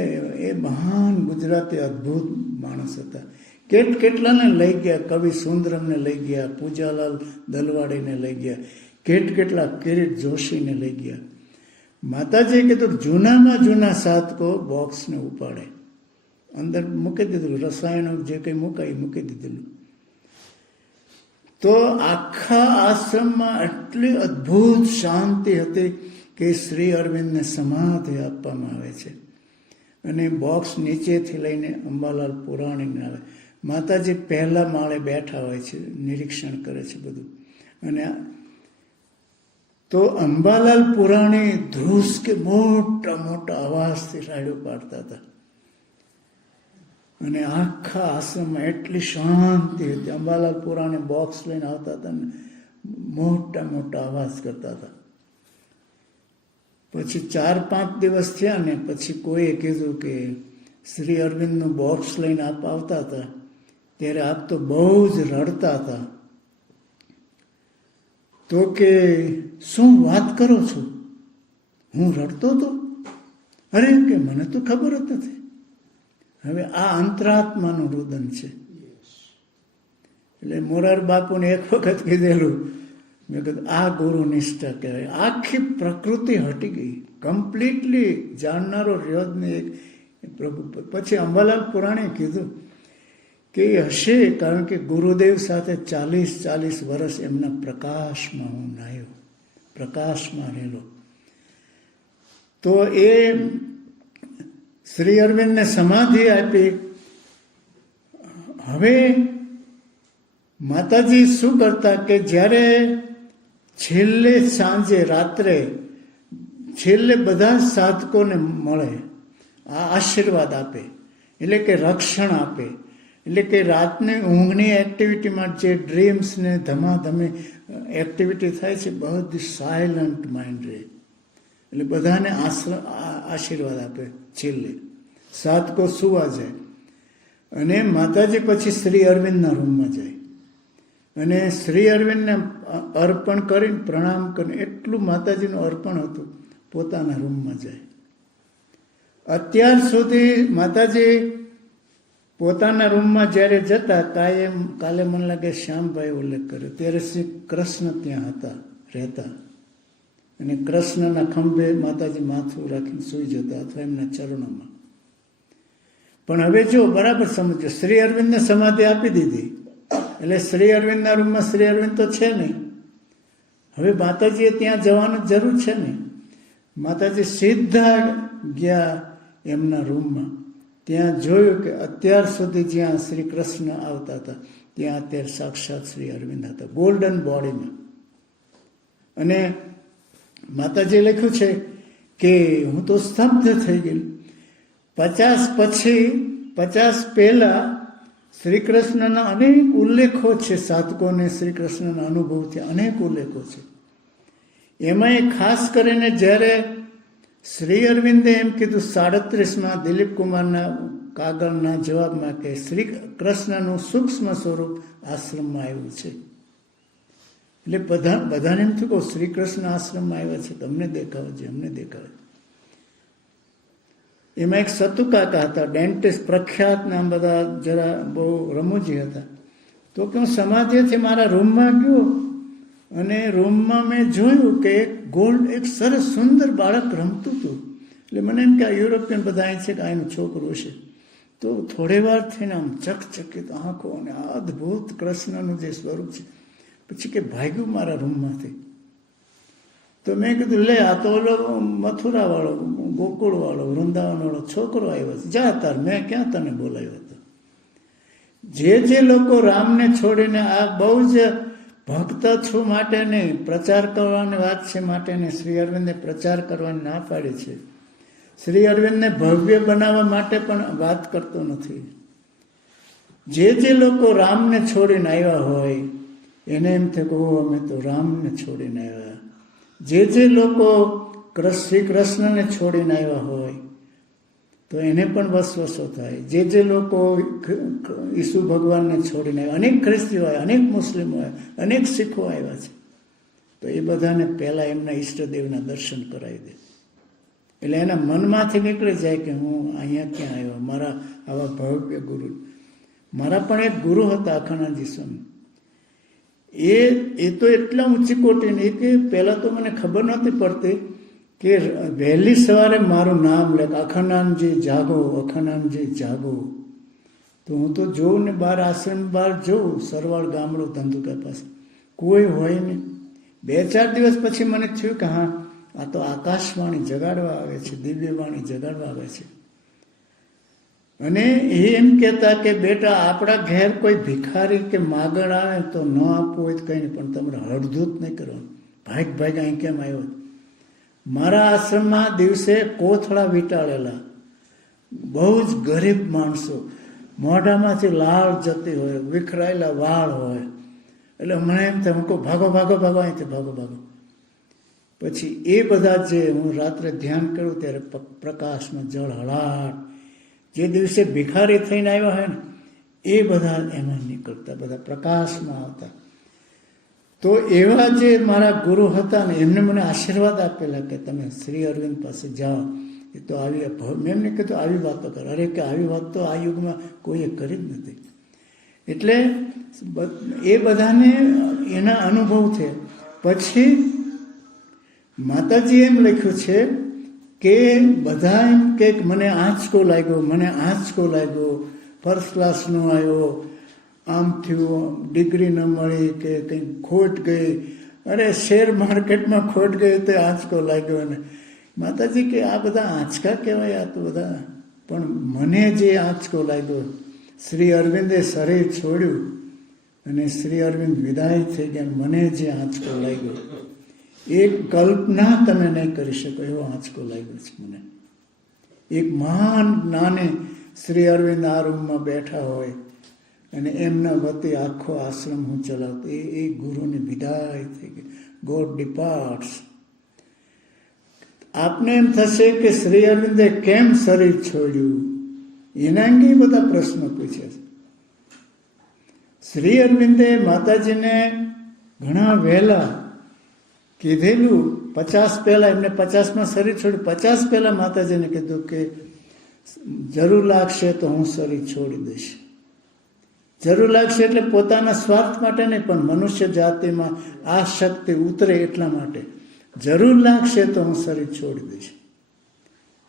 એ મહાન ગુજરાતી અદ્ભુત માણસ હતા. કેટલાને લઈ ગયા, કવિ સુંદરમને લઈ ગયા, પૂજાલાલ દલવાડીને લઈ ગયા, કેટલા કિરીટ જોશીને લઈ ગયા. માતાજીએ કીધું જૂનામાં જૂના સાધકો બોક્સને ઉપાડે. અંદર મૂકી દીધેલું, રસાયણો જે કંઈ મુકાય મૂકી દીધેલું. તો આખા આશ્રમમાં એટલી અદ્ભુત શાંતિ હતી કે શ્રી અરવિંદને સમાધિ આપવામાં આવે છે. અને બોક્સ નીચેથી લઈને અંબાલાલ પુરાણીને આવે. માતાજી પહેલા માળે બેઠા હોય છે, નિરીક્ષણ કરે છે બધું. અને તો અંબાલાલ પુરાણી ધ્રુસ કે મોટા મોટા અવાજથી રાડો પાડતા હતા. અને આખા આશ્રમમાં એટલી શાંતિ હતી. અંબાલાલ પુરાણી બોક્સ લઈને આવતા હતા ને મોટા મોટા અવાજ કરતા હતા. પછી 4-5 દિવસ થયા ને પછી કોઈએ કીધું કે શ્રી અરવિંદનું બોક્સ લઈને આપ આવતા હતા ત્યારે આપ તો બહુ જ રડતા હતા. તો કે શું વાત કરો છો, હું રડતો હતો? અરે કે મને તો ખબર જ નથી. હવે આ અંતરાત્માનું રુદન છે. એટલે મોરાર બાપુને એક વખત કીધેલું, મેં કીધું આ ગુરુ નિષ્ઠા કહેવાય. આખી પ્રકૃતિ હટી ગઈ, કમ્પ્લીટલી જાણનારો રહ્યો જ નહીં પ્રભુ. પછી અંબાલાલ પુરાણીએ કીધું કે એ હશે, કારણ કે ગુરુદેવ સાથે 40 વર્ષ એમના પ્રકાશમાં હું નાહ્યો, પ્રકાશમાં રહેલો. તો એ શ્રી અરવિંદને સમાધિ આપી. હવે માતાજી શું કરતા કે જ્યારે છેલ્લે સાંજે રાત્રે છેલ્લે બધા સાધકોને મળે, આ આશીર્વાદ આપે, એટલે કે રક્ષણ આપે. એટલે કે રાતની ઊંઘની એક્ટિવિટીમાં જે ડ્રીમ્સ ને ધમાધમી એક્ટિવિટી થાય છે બધી સાયલન્ટ માઇન્ડ રહે. એટલે બધાને આશીર્વાદ આપે. છેલ્લે સાધકો સુવા જાય અને માતાજી પછી શ્રી અરવિંદના રૂમમાં જાય અને શ્રી અરવિંદને અર્પણ કરીને પ્રણામ કરીને, એટલું માતાજીનું અર્પણ હતું, પોતાના રૂમમાં જાય. અત્યાર સુધી માતાજી પોતાના રૂમમાં જ્યારે જતા, કાલે મને લાગે શ્યામભાઈ ઉલ્લેખ કર્યો, ત્યારે શ્રી કૃષ્ણ ત્યાં હતા, રહેતા. અને કૃષ્ણના ખંભે માતાજી માથું રાખીને સૂઈ જતા અથવા એમના ચરણોમાં. પણ હવે જો બરાબર સમજો, શ્રી અરવિંદને સમાધિ આપી દીધી એટલે શ્રી અરવિંદના રૂમમાં શ્રી અરવિંદ તો છે નહીં. હવે માતાજીએ ત્યાં જવાની જરૂર છે ને. માતાજી સીધા ગયા એમના રૂમમાં. ત્યાં જોયું કે અત્યાર સુધી જ્યાં શ્રી કૃષ્ણ આવતા હતા ત્યાં અત્યારે સાક્ષાત શ્રી અરવિંદ હતા, ગોલ્ડન બોડીમાં. અને માતાજીએ લખ્યું છે કે હું તો સ્તબ્ધ થઈ ગઈ. 50 પહેલા શ્રી કૃષ્ણના અનેક ઉલ્લેખો છે, સાધકોને શ્રી કૃષ્ણના અનુભવથી અનેક ઉલ્લેખો છે. એમાં ખાસ કરીને જ્યારે શ્રી અરવિંદે એમ કીધું 37માં દિલીપ કુમારના કાગળના જવાબમાં કે શ્રી કૃષ્ણનું સૂક્ષ્મ સ્વરૂપ આશ્રમમાં આવ્યું છે. એટલે બધાને એમ થયું કે શ્રી કૃષ્ણ આશ્રમમાં આવ્યા છે, તમને દેખાવે છે, અમને દેખાવે. એમાં એક સતુ કાકા હતા, ડેન્ટિસ્ટ, પ્રખ્યાત, નામ બધા જરા બહુ રમૂજી હતા. તો કે હું સમાધિથી મારા રૂમમાં ગયો અને રૂમમાં મેં જોયું કે એક સરસ સુંદર બાળક રમતું હતું. એટલે મને એમ કે આ યુરોપિયન બધા અહીં છે કે અહીંનું છોકરું છે. તો થોડી વાર થઈને આમ ચકચકિત આંખો અને અદ્ભુત કૃષ્ણનું જે સ્વરૂપ છે. પછી કે ભાગ્યું મારા રૂમમાંથી. તો મેં કીધું લે આ તો ઓલો મથુરા વાળો, ગોકુળ વાળો, વૃંદાવન વાળો છોકરો આવ્યો છે, જા તાર, મેં ક્યાં તને બોલાવ્યો હતો. જે લોકો રામને છોડીને આ બહુ જ ભક્ત છું માટે નહીં, પ્રચાર કરવાની વાત છે માટે નહીં, શ્રી અરવિંદે પ્રચાર કરવાની ના પાડી છે. શ્રી અરવિંદને ભવ્ય બનાવવા માટે પણ વાત કરતો નથી. જે લોકો રામને છોડીને આવ્યા હોય એને એમ થાય કે અમે તો રામને છોડીને આવ્યા. જે લોકો શ્રી કૃષ્ણને છોડીને આવ્યા હોય તો એને પણ વસવસો થાય. જે લોકો ઈસુ ભગવાનને છોડીને આવ્યા, અનેક ખ્રિસ્તી હોય, અનેક મુસ્લિમ હોય, અનેક શીખો આવ્યા છે, તો એ બધાને પહેલાં એમના ઈષ્ટદેવના દર્શન કરાવી દે. એટલે એના મનમાંથી નીકળી જાય કે હું અહીંયા ક્યાં આવ્યો, મારા આવા ભવ્ય ગુરુ. મારા પણ એક ગુરુ હતા અખાણાજી સ્વામી. એ તો એટલા ઊંચી કોટીને કે પહેલાં તો મને ખબર નહોતી પડતી કે વહેલી સવારે મારું નામ લે, અખાનંદજી જાગો, અખાનંદજી જાગો. તો હું તો જોઉં ને બહાર આશ્રમ બહાર જોઉં, સરવાળ ગામડું ધંધુકા પાસે કોઈ હોય નહીં. 2-4 દિવસ પછી મને થયું કે હા આ તો આકાશવાણી જગાડવા આવે છે, દિવ્યવાણી જગાડવા આવે છે. અને એ એમ કહેતા કે બેટા આપણા ઘેર કોઈ ભિખારી કે માગણ આવે તો ન આપવું હોય તો કંઈ નહીં, પણ તમારે હળધૂત નહીં કરવાનું. ભાગ અહીં કેમ આવ્યો. મારા આશ્રમમાં દિવસે કોથળા વીંટાળેલા, બહુ જ ગરીબ માણસો, મોઢામાંથી લાળ જતી હોય, વિખરાયેલા વાળ હોય. એટલે મને એમ થાય હું કહું ભાગો અહીંથી ભાગો. પછી એ બધા જે હું રાત્રે ધ્યાન કરું ત્યારે પ્રકાશમાં જળહળાટ, જે દિવસે ભિખારી થઈને આવ્યા હોય ને એ બધા એમાં નીકળતા, બધા પ્રકાશમાં આવતા. તો એવા જે મારા ગુરુ હતા ને એમને મને આશીર્વાદ આપેલા કે તમે શ્રી અરવિંદ પાસે જાઓ. એ તો આવી, મેં એમને કીધું આવી વાતો કરો. અરે કે આવી વાત તો આ યુગમાં કોઈએ કરી જ નથી. એટલે એ બધાને એના અનુભવ છે. પછી માતાજી એમ લખ્યું છે કે બધા એમ કે મને આંચકો લાગ્યો, ફર્સ્ટ ક્લાસનો આવ્યો, આમ થયું, ડિગ્રી ન મળી કે કંઈ ખોટ ગઈ, અરે શેર માર્કેટમાં ખોટ ગઈ તો આંચકો લાગ્યો. ને માતાજી કે આ બધા આંચકા કહેવાય, આ તો બધા. પણ મને જે આંચકો લાગ્યો, શ્રી અરવિંદે શરીર છોડ્યું અને શ્રી અરવિંદ વિદાય થઈ ગયા, મને જે આંચકો લાગ્યો એક કલ્પના તમે નહીં કરી શકો એવો આંચકો લાગ્યો છે મને. એક મહાન જ્ઞાને શ્રી અરવિંદ આ રૂમમાં બેઠા હોય અને એમના વતી આખો આશ્રમ હું ચલાવતો, એ ગુરુની વિદાય થઈ ગઈ. ગોડ ડિપાર્ટ્સ. આપને એમ થશે કે શ્રી અરવિંદે કેમ શરીર છોડ્યું, એના અંગે બધા પ્રશ્નો પૂછ્યા છે. શ્રી અરવિંદે માતાજીને ઘણા વહેલા કીધેલું, 50 પહેલા, એમને 50માં શરીર છોડ્યું. 50 પહેલા માતાજીને કીધું કે જરૂર લાગશે તો હું શરીર છોડી દઈશ. જરૂર લાગશે એટલે પોતાના સ્વાર્થ માટે નહીં, પણ મનુષ્ય જાતિમાં આ શક્તિ ઉતરે એટલા માટે. જરૂર લાગશે તો હું શરીર છોડી દઈશ.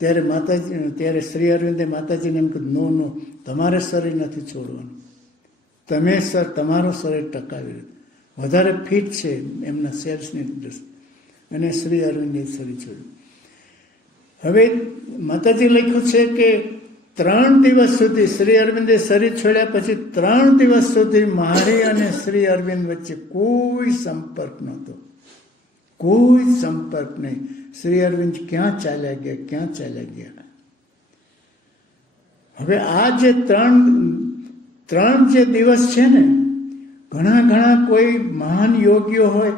ત્યારે શ્રી અરવિંદે માતાજીને એમ કીધું નો, તમારે શરીર નથી છોડવાનું, તમે તમારું શરીર ટકાવી વધારે ફિટ છે એમના સેલ્સની દ્રષ્ટિ. અને શ્રી અરવિંદે શરીર છોડ્યું. હવે માતાજી લખ્યું છે કે 3 દિવસ સુધી શ્રી અરવિંદે શરીર છોડ્યા પછી 3 દિવસ સુધી મારી અને શ્રી અરવિંદ વચ્ચે કોઈ સંપર્ક નહોતો, કોઈ સંપર્ક નહીં. શ્રી અરવિંદ ક્યાં ચાલ્યા ગયા. હવે આ જે ત્રણ જે દિવસ છે ને, ઘણા કોઈ મહાન યોગીઓ હોય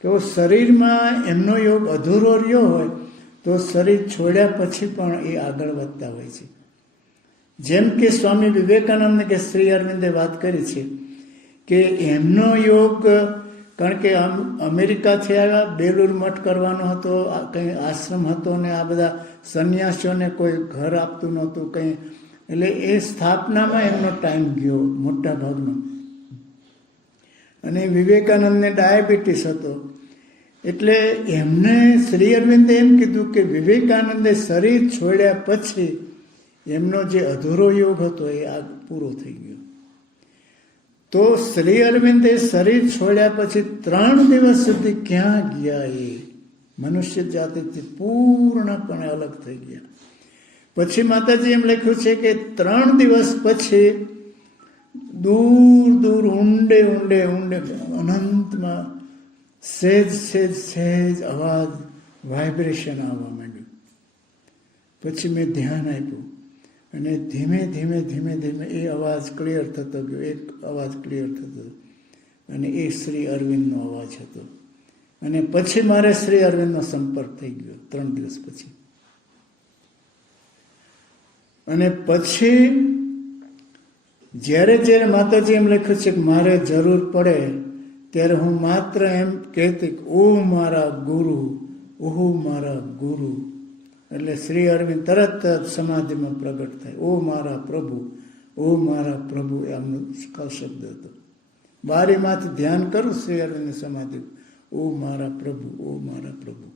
કે શરીરમાં એમનો યોગ અધૂરો રહ્યો હોય તો શરીર છોડ્યા પછી પણ એ આગળ વધતા હોય છે. જેમ કે સ્વામી વિવેકાનંદ કે શ્રી અરવિંદે વાત કરી છે કે એમનો યોગ કારણ કે અમેરિકાથી આવ્યા, બેલુર મઠ કરવાનો હતો, કંઈ આશ્રમ હતો ને આ બધા સંન્યાસીઓને કોઈ ઘર આપતું નહોતું કંઈ, એટલે એ સ્થાપનામાં એમનો ટાઈમ ગયો મોટા ભાગનો. અને વિવેકાનંદને ડાયાબિટીસ હતો, એટલે એમને શ્રી અરવિંદે એમ કીધું કે વિવેકાનંદે શરીર છોડ્યા પછી એમનો જે અધૂરો યોગ હતો એ આ પૂરો થઈ ગયો. તો શ્રી અરવિંદે શરીર છોડ્યા પછી 3 દિવસ સુધી ક્યાં ગયા એ મનુષ્ય જાતિથી પૂર્ણપણે અલગ થઈ ગયા. પછી માતાજી એમ લખ્યું છે કે 3 દિવસ પછી દૂર દૂર ઊંડે ઊંડે ઊંડે અનંતમાં સહેજ સહેજ સહેજ અવાજ વાઇબ્રેશન આવવા માંડ્યું. પછી મેં ધ્યાન આપ્યું અને ધીમે ધીમે ધીમે ધીમે એ અવાજ ક્લિયર થતો ગયો, એક અવાજ ક્લિયર થતો, અને એ શ્રી અરવિંદનો અવાજ હતો. અને પછી મારે શ્રી અરવિંદનો સંપર્ક થઈ ગયો 3 દિવસ પછી. અને પછી જ્યારે જ્યારે માતાજી એમ લખ્યું છે કે મારે જરૂર પડે ત્યારે હું માત્ર એમ કહેતી કે ઓ મારા ગુરુ, ઓહો મારા ગુરુ, એટલે શ્રી અરવિંદ તરત જ સમાધિમાં પ્રગટ થાય. ઓ મારા પ્રભુ, ઓ મારા પ્રભુ, એ આમનો શબ્દ હતો. બારીમાંથી ધ્યાન કરું શ્રી અરવિંદની સમાધિ, ઓ મારા પ્રભુ, ઓ મારા પ્રભુ.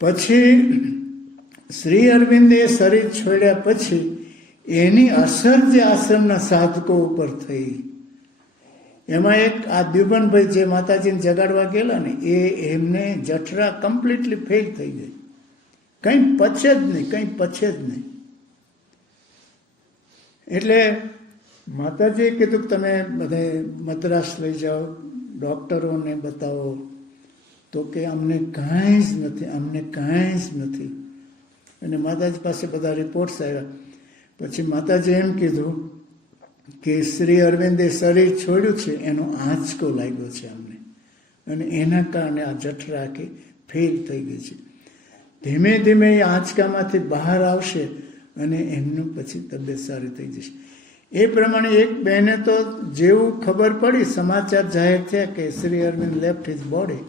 પછી શ્રી અરવિંદે શરીર છોડ્યા પછી એની અસર જે આશ્રમના સાધકો ઉપર થઈ, એમાં એક આ દ્યુબનભાઈ જે માતાજીને જગાડવા ગયેલા ને, એમને જઠરા કમ્પ્લીટલી ફેલ થઈ ગઈ, કંઈ પચે જ નહીં, કંઈ પચે જ નહીં. એટલે માતાજીએ કીધું કે તમે બધે મદ્રાસ લઈ જાઓ, ડૉક્ટરોને બતાવો. તો કે અમને કાંઈ જ નથી, અમને કાંઈ જ નથી. અને માતાજી પાસે બધા રિપોર્ટ્સ આવ્યા. પછી માતાજી એમ કીધું કે શ્રી અરવિંદે શરીર છોડ્યું છે એનો આંચકો લાગ્યો છે અમને, અને એના કારણે આ જઠરા આખી ફેલ થઈ ગઈ છે. ધીમે ધીમે એ આંચકામાંથી બહાર આવશે અને એમનું પછી તબિયત સારી થઈ જશે. એ પ્રમાણે એક બહેને તો જેવું ખબર પડી, સમાચાર જાહેર થયા કે Shri Aurobindo left his body,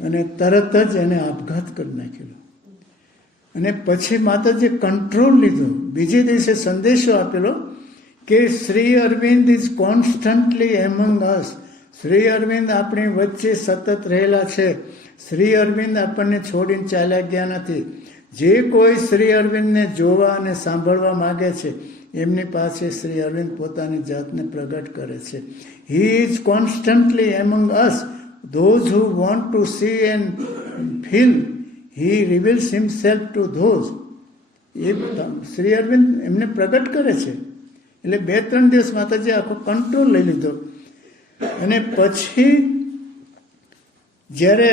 અને તરત જ એને આપઘાત કરી નાખેલો. અને પછી માતાજીએ કંટ્રોલ લીધો. બીજે દિવસે સંદેશો આપેલો કે Shri Arvind is constantly among us. Shri Arvind આપણી વચ્ચે સતત રહેલા છે. શ્રી અરવિંદ આપણને છોડીને ચાલ્યા ગયા નથી. જે કોઈ શ્રી અરવિંદને જોવા અને સાંભળવા માગે છે એમની પાસે શ્રી અરવિંદ પોતાની જાતને પ્રગટ કરે છે. He is constantly among us. Those who want to see and feel, he reveals himself to those. એ શ્રી અરવિંદ એમને પ્રગટ કરે છે. એટલે 2-3 દિવસ માતાજી આખો કંટ્રોલ લઈ લીધો. અને પછી જ્યારે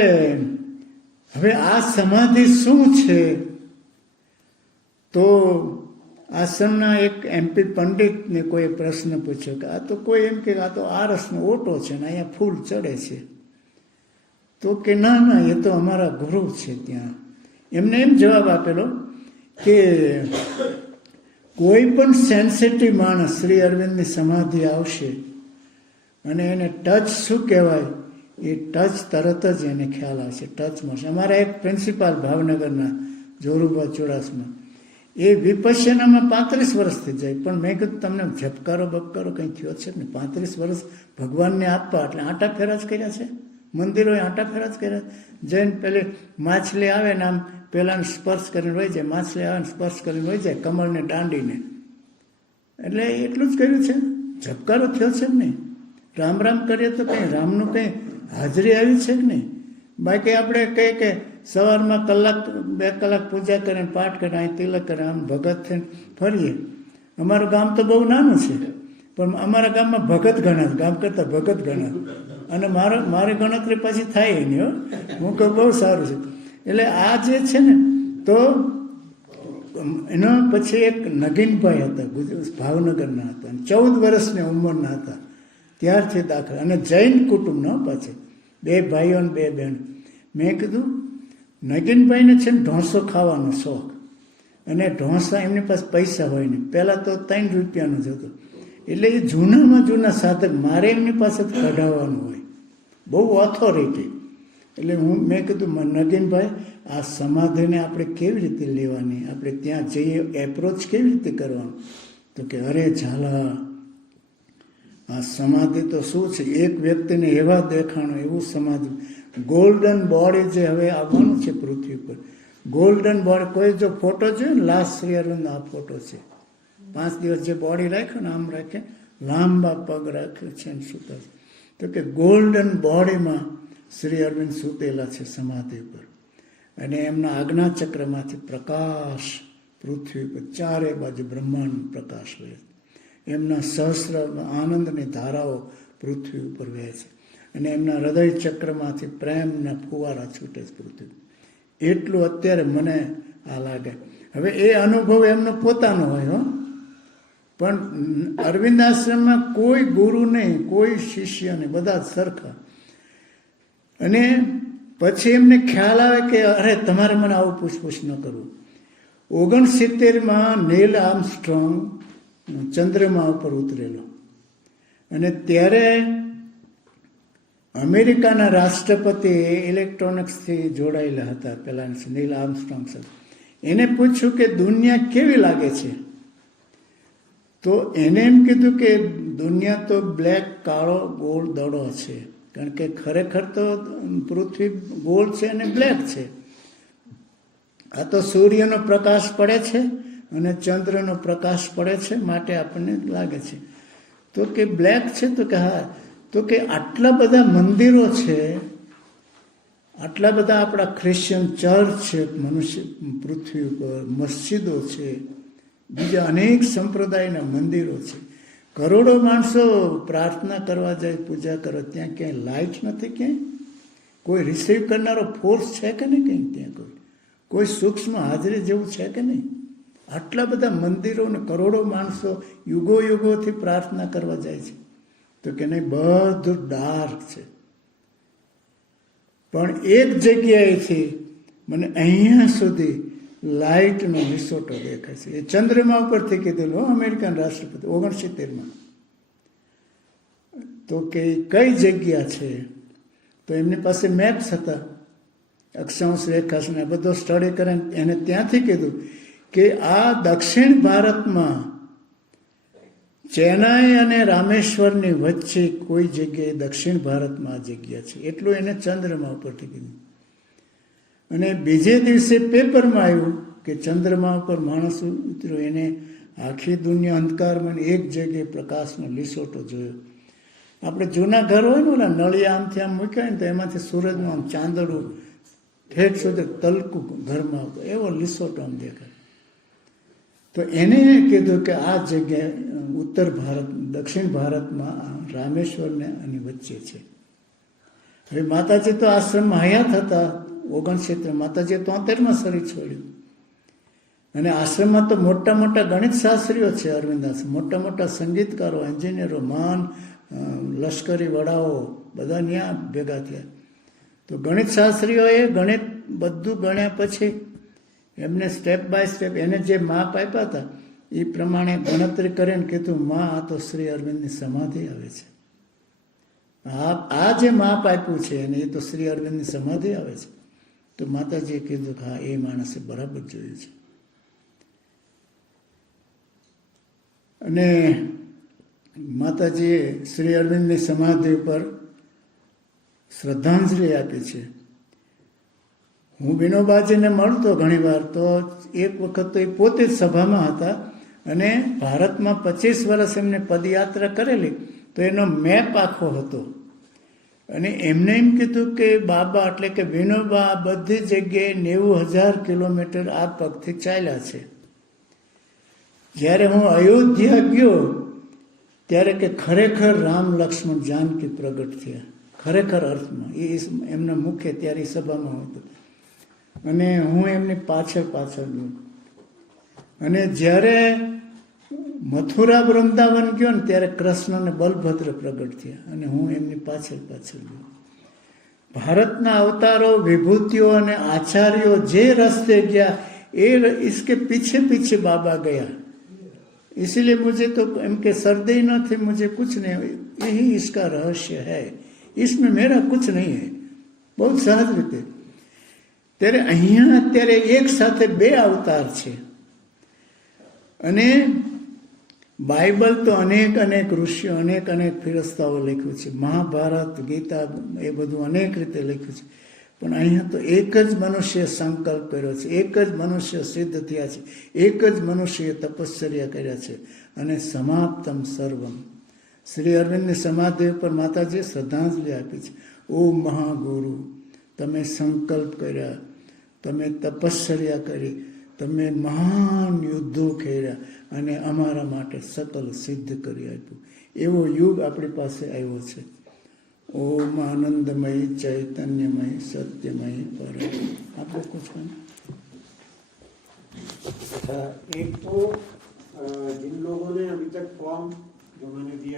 હવે આ સમાધિ શું છે, તો આશ્રમના એક MP પંડિતને કોઈ પ્રશ્ન પૂછ્યો કે આ તો કોઈ એમ કે આ તો આરસનો ઓટો છે ને અહીંયા ફૂલ ચડે છે. તો કે ના ના, એ તો અમારા ગુરુ છે ત્યાં. એમને એમ જવાબ આપેલો કે કોઈ પણ સેન્સિટિવ માણસ શ્રી અરવિંદની સમાધિ આવશે અને એને ટચ શું કહેવાય એ ટચ તરત જ એને ખ્યાલ આવશે, ટચ મળશે. અમારા એક પ્રિન્સિપાલ ભાવનગરના જોરુભા ચુડાસમા, એ વિપશ્યનામાં 35 વર્ષથી જાય, પણ મેં કીધું તમને ઝબકારો બબકારો કંઈ થયો છે ને? 35 વર્ષ ભગવાનને આપવા એટલે આંટા ફેરા જ કર્યા છે, મંદિરોએ આંટા ફેરા જ કર્યા. જઈને પેલી માછલી આવે ને આમ પેલાને સ્પર્શ કરીને વહી જાય, માછલી આવે ને સ્પર્શ કરીને વહી જાય, કમળને દાંડીને. એટલે એટલું જ કર્યું છે, ઝબકારો થયો છે નહીં. રામ રામ કરીએ તો કંઈ રામનું કંઈ હાજરી આવી છે કે નહીં? બાકી આપણે કહીએ કે સવારમાં 1-2 કલાક પૂજા કરીને પાઠ કરીને અહીં તિલક કરે આમ ભગત થઈને ફરીએ. અમારું ગામ તો બહુ નાનું છે, પણ અમારા ગામમાં ભગત ઘણા, ગામ કરતાં ભગત ઘણા. અને મારી ગણતરી પછી થાય નહીં હો, હું કહું બહુ સારું છે. એટલે આ જે છે ને, તો એનો પછી એક નગીનભાઈ હતા, ભાવનગરના હતા, 14 વર્ષની ઉંમરના હતા ત્યારથી દાખલા, અને જૈન કુટુંબનો પાછળ, 2 ભાઈઓ અને 2 બહેન. મેં કીધું નગીનભાઈને છે ને ઢોસો ખાવાનો શોખ, અને ઢોસા એમની પાસે પૈસા હોય નહીં. પહેલાં તો 3 રૂપિયાનું જ હતું. એટલે એ જૂનામાં જૂના સાધક મારે એમની પાસે કઢાવવાનું હોય, બહુ ઓથોરિટી. એટલે મેં કીધું નગીનભાઈ, આ સમાધિને આપણે કેવી રીતે લેવાની, આપણે ત્યાં જઈએ એપ્રોચ કેવી રીતે કરવાનું? તો કે અરે ઝાલા, આ સમાધિ તો શું છે, એક વ્યક્તિને એવા દેખાણો એવું સમાધિ, ગોલ્ડન બોડી જે હવે આવવાનું છે પૃથ્વી પર, ગોલ્ડન બોડી. કોઈ જો ફોટો જોયો ને, લાસ્ટ શ્રી અરવિંદનો આ ફોટો છે, 5 દિવસ જે બોડી રાખ્યો ને આમ રાખે, લાંબા પગ રાખ્યો છે ને સૂતા છે. તો કે ગોલ્ડન બોડીમાં શ્રી અરવિંદ સૂતેલા છે સમાધિ પર, અને એમના આજ્ઞા ચક્રમાંથી પ્રકાશ પૃથ્વી પર ચારે બાજુ બ્રહ્માંડ પ્રકાશ વહે છે. એમના સહસ્ર આનંદની ધારાઓ પૃથ્વી ઉપર વહે છે, અને એમના હૃદય ચક્રમાંથી પ્રેમના ફુવારા છૂટે છે પૃથ્વી. એટલું અત્યારે મને આ લાગે. હવે એ અનુભવ એમનો પોતાનો હોય હો, પણ અરવિંદ આશ્રમમાં કોઈ ગુરુ નહીં, કોઈ શિષ્ય નહીં, બધા જ સરખા. અને પછી એમને ખ્યાલ આવે કે અરે તમારે મને આવું પૂછપૂછ ન કરવું. 69માં નીલ આર્મસ્ટ્રોંગ ચંદ્રમા ઉપર ઉતરેલો, અને ત્યારે અમેરિકાના રાષ્ટ્રપતિ ઇલેક્ટ્રોનિક્સથી જોડાયેલા હતા પેલા નીલ આર્મસ્ટ્રોંગ સાથે. એને પૂછ્યું કે દુનિયા કેવી લાગે છે? તો એને એમ કીધું કે દુનિયા તો બ્લેક, કાળો ગોળ દડો છે, કારણ કે ખરેખર તો પૃથ્વી ગોળ છે અને બ્લેક છે. આ તો સૂર્યનો પ્રકાશ પડે છે અને ચંદ્રનો પ્રકાશ પડે છે, માટે આપણને લાગે છે. તો કે બ્લેક છે? તો કે હા. તો કે આટલા બધા મંદિરો છે, આટલા બધા આપણા ક્રિશ્ચિયન ચર્ચ છે મનુષ્ય પૃથ્વી ઉપર, મસ્જિદો છે, બીજા અનેક સંપ્રદાયના મંદિરો છે, કરોડો માણસો પ્રાર્થના કરવા જાય, પૂજા કરવા, ત્યાં ક્યાંય લાઇટ નથી, ક્યાંય કોઈ રિસીવ કરનારો ફોર્સ છે કે નહીં, કંઈ ત્યાં કોઈ સૂક્ષ્મ હાજરી જેવું છે કે નહીં? આટલા બધા મંદિરો ને કરોડો માણસો યુગો યુગોથી પ્રાર્થના કરવા જાય છે. તો કે નહીં, બધું ડાર્ક છે. પણ એક જગ્યાએથી મને અહીંયા સુધી લાઇટનો વિસોટો દેખાય છે. એ ચંદ્રમા ઉપરથી કીધેલું અમેરિકન રાષ્ટ્રપતિ 69માં. તો કે કઈ જગ્યા છે? તો એમની પાસે મેપ્સ હતા, અક્ષાંશ રેખાંશ ને બધો સ્ટડી કરે. એને ત્યાંથી કીધું કે આ દક્ષિણ ભારતમાં ચેન્નાઈ અને રામેશ્વરની વચ્ચે કોઈ જગ્યાએ દક્ષિણ ભારતમાં આ જગ્યા છે. એટલું એને ચંદ્રમા ઉપરથી કીધું. અને બીજે દિવસે પેપરમાં આવ્યું કે ચંદ્રમા ઉપર માણસ ઉતર્યો, એને આખી દુનિયા અંધકારમાં એક જગ્યાએ પ્રકાશનો લીસોટો જોયો. આપણે જૂના ઘર હોય ને, ઓલા નળિયા આમથી આમ મૂક્યા હોય ને, તો એમાંથી સૂરજનું આમ ચાંદડું ઠેઠ સુધી તલકું ઘરમાં આવતું, એવો લીસોટો આમ દેખાય. તો એને કીધું કે આ જગ્યાએ ઉત્તર ભારત, દક્ષિણ ભારતમાં રામેશ્વરને આની વચ્ચે છે. હવે માતાજી તો આશ્રમમાં હયાત હતા 69, માતાજીએ 73માં શરીર છોડ્યું. અને આશ્રમમાં તો મોટા મોટા ગણિત શાસ્ત્રીઓ છે અરવિંદ આશ્રમ, મોટા મોટા સંગીતકારો, એન્જિનિયરો, મહાન લશ્કરી વડાઓ બધા ત્યાં ભેગા થયા. તો ગણિત શાસ્ત્રીઓએ ગણિત બધું ગણ્યા પછી એમને સ્ટેપ બાય સ્ટેપ એને જે માપ આપ્યા હતા એ પ્રમાણે ગણતરી કરીને કીધું, માં આ તો શ્રી અરવિંદની સમાધિ આવે છે. આ જે માપ આપ્યું છે અને એ તો શ્રી અરવિંદની સમાધિ આવે છે. તો માતાજીએ કીધું કે હા, એ માણસે બરાબર જોયું છે. અને માતાજીએ શ્રી અરવિંદની સમાધિ ઉપર શ્રદ્ધાંજલિ આપી છે. હું વિનોબાજીને મળતો ઘણી વાર, તો એક વખત તો એ પોતે જ સભામાં હતા અને ભારતમાં 25 વર્ષ એમને પદયાત્રા કરેલી, તો એનો મેપ આખો હતો. અને એમને એમ કીધું કે બાબા એટલે કે વિનોબા બધી જગ્યાએ 90,000 કિલોમીટર આ પગથી ચાલ્યા છે. જ્યારે હું અયોધ્યા ગયો ત્યારે કે ખરેખર રામ લક્ષ્મણ જાનકી પ્રગટ થયા, ખરેખર અર્થમાં. એ એમના મુખ્ય ત્યારે સભામાં હતું અને હું એમની પાછળ ગયો. અને જ્યારે મથુરા વૃંદાવન ગયો ને ત્યારે કૃષ્ણ અને બલભદ્ર પ્રગટ થયા અને હું એમની પાછળ ગયો. ભારતના અવતારો, વિભૂતિઓ અને આચાર્યો જે રસ્તે ગયા એ इसके પીછે બાબા ગયા. इसीलिए मुझे तो एम के सरदई न थे मुझे कुछ नहीं, यही इसका रहस्य है, इसमें मेरा कुछ नहीं है. બહુ સહજ રીતે. ત્યારે અહીંયા અત્યારે એક સાથે બે અવતાર છે અને બાઇબલ તો અનેક ઋષિઓ અનેક ફિરસ્તાઓ લખ્યું છે, મહાભારત ગીતા એ બધું અનેક રીતે લખ્યું છે, પણ અહીંયા તો એક જ મનુષ્ય સંકલ્પ કર્યો છે, એક જ મનુષ્ય સિદ્ધ થયા છે, એક જ મનુષ્યએ તપશ્ચર્યા કર્યા છે અને સમાપ્તમ સર્વમ. શ્રી અરવિંદની સમાધિ ઉપર માતાજીએ શ્રદ્ધાંજલિ આપી છે. ઓ મહાગુરુ, તમે સંકલ્પ કર્યા, તમે તપશ્ચર્યા કરી, તમે મહાન યુદ્ધો ખેડ્યા અને અમારા માટે સકલ સિદ્ધ કરી આપ્યું. એવો યુગ આપણી પાસે આવ્યો છે. ઓમ आनंदमय चैतन्यमय सत्यमय पर. आपको कुछ कहना? एक तो जिन लोगों ने अभी तक फॉर्म जो मैंने दिया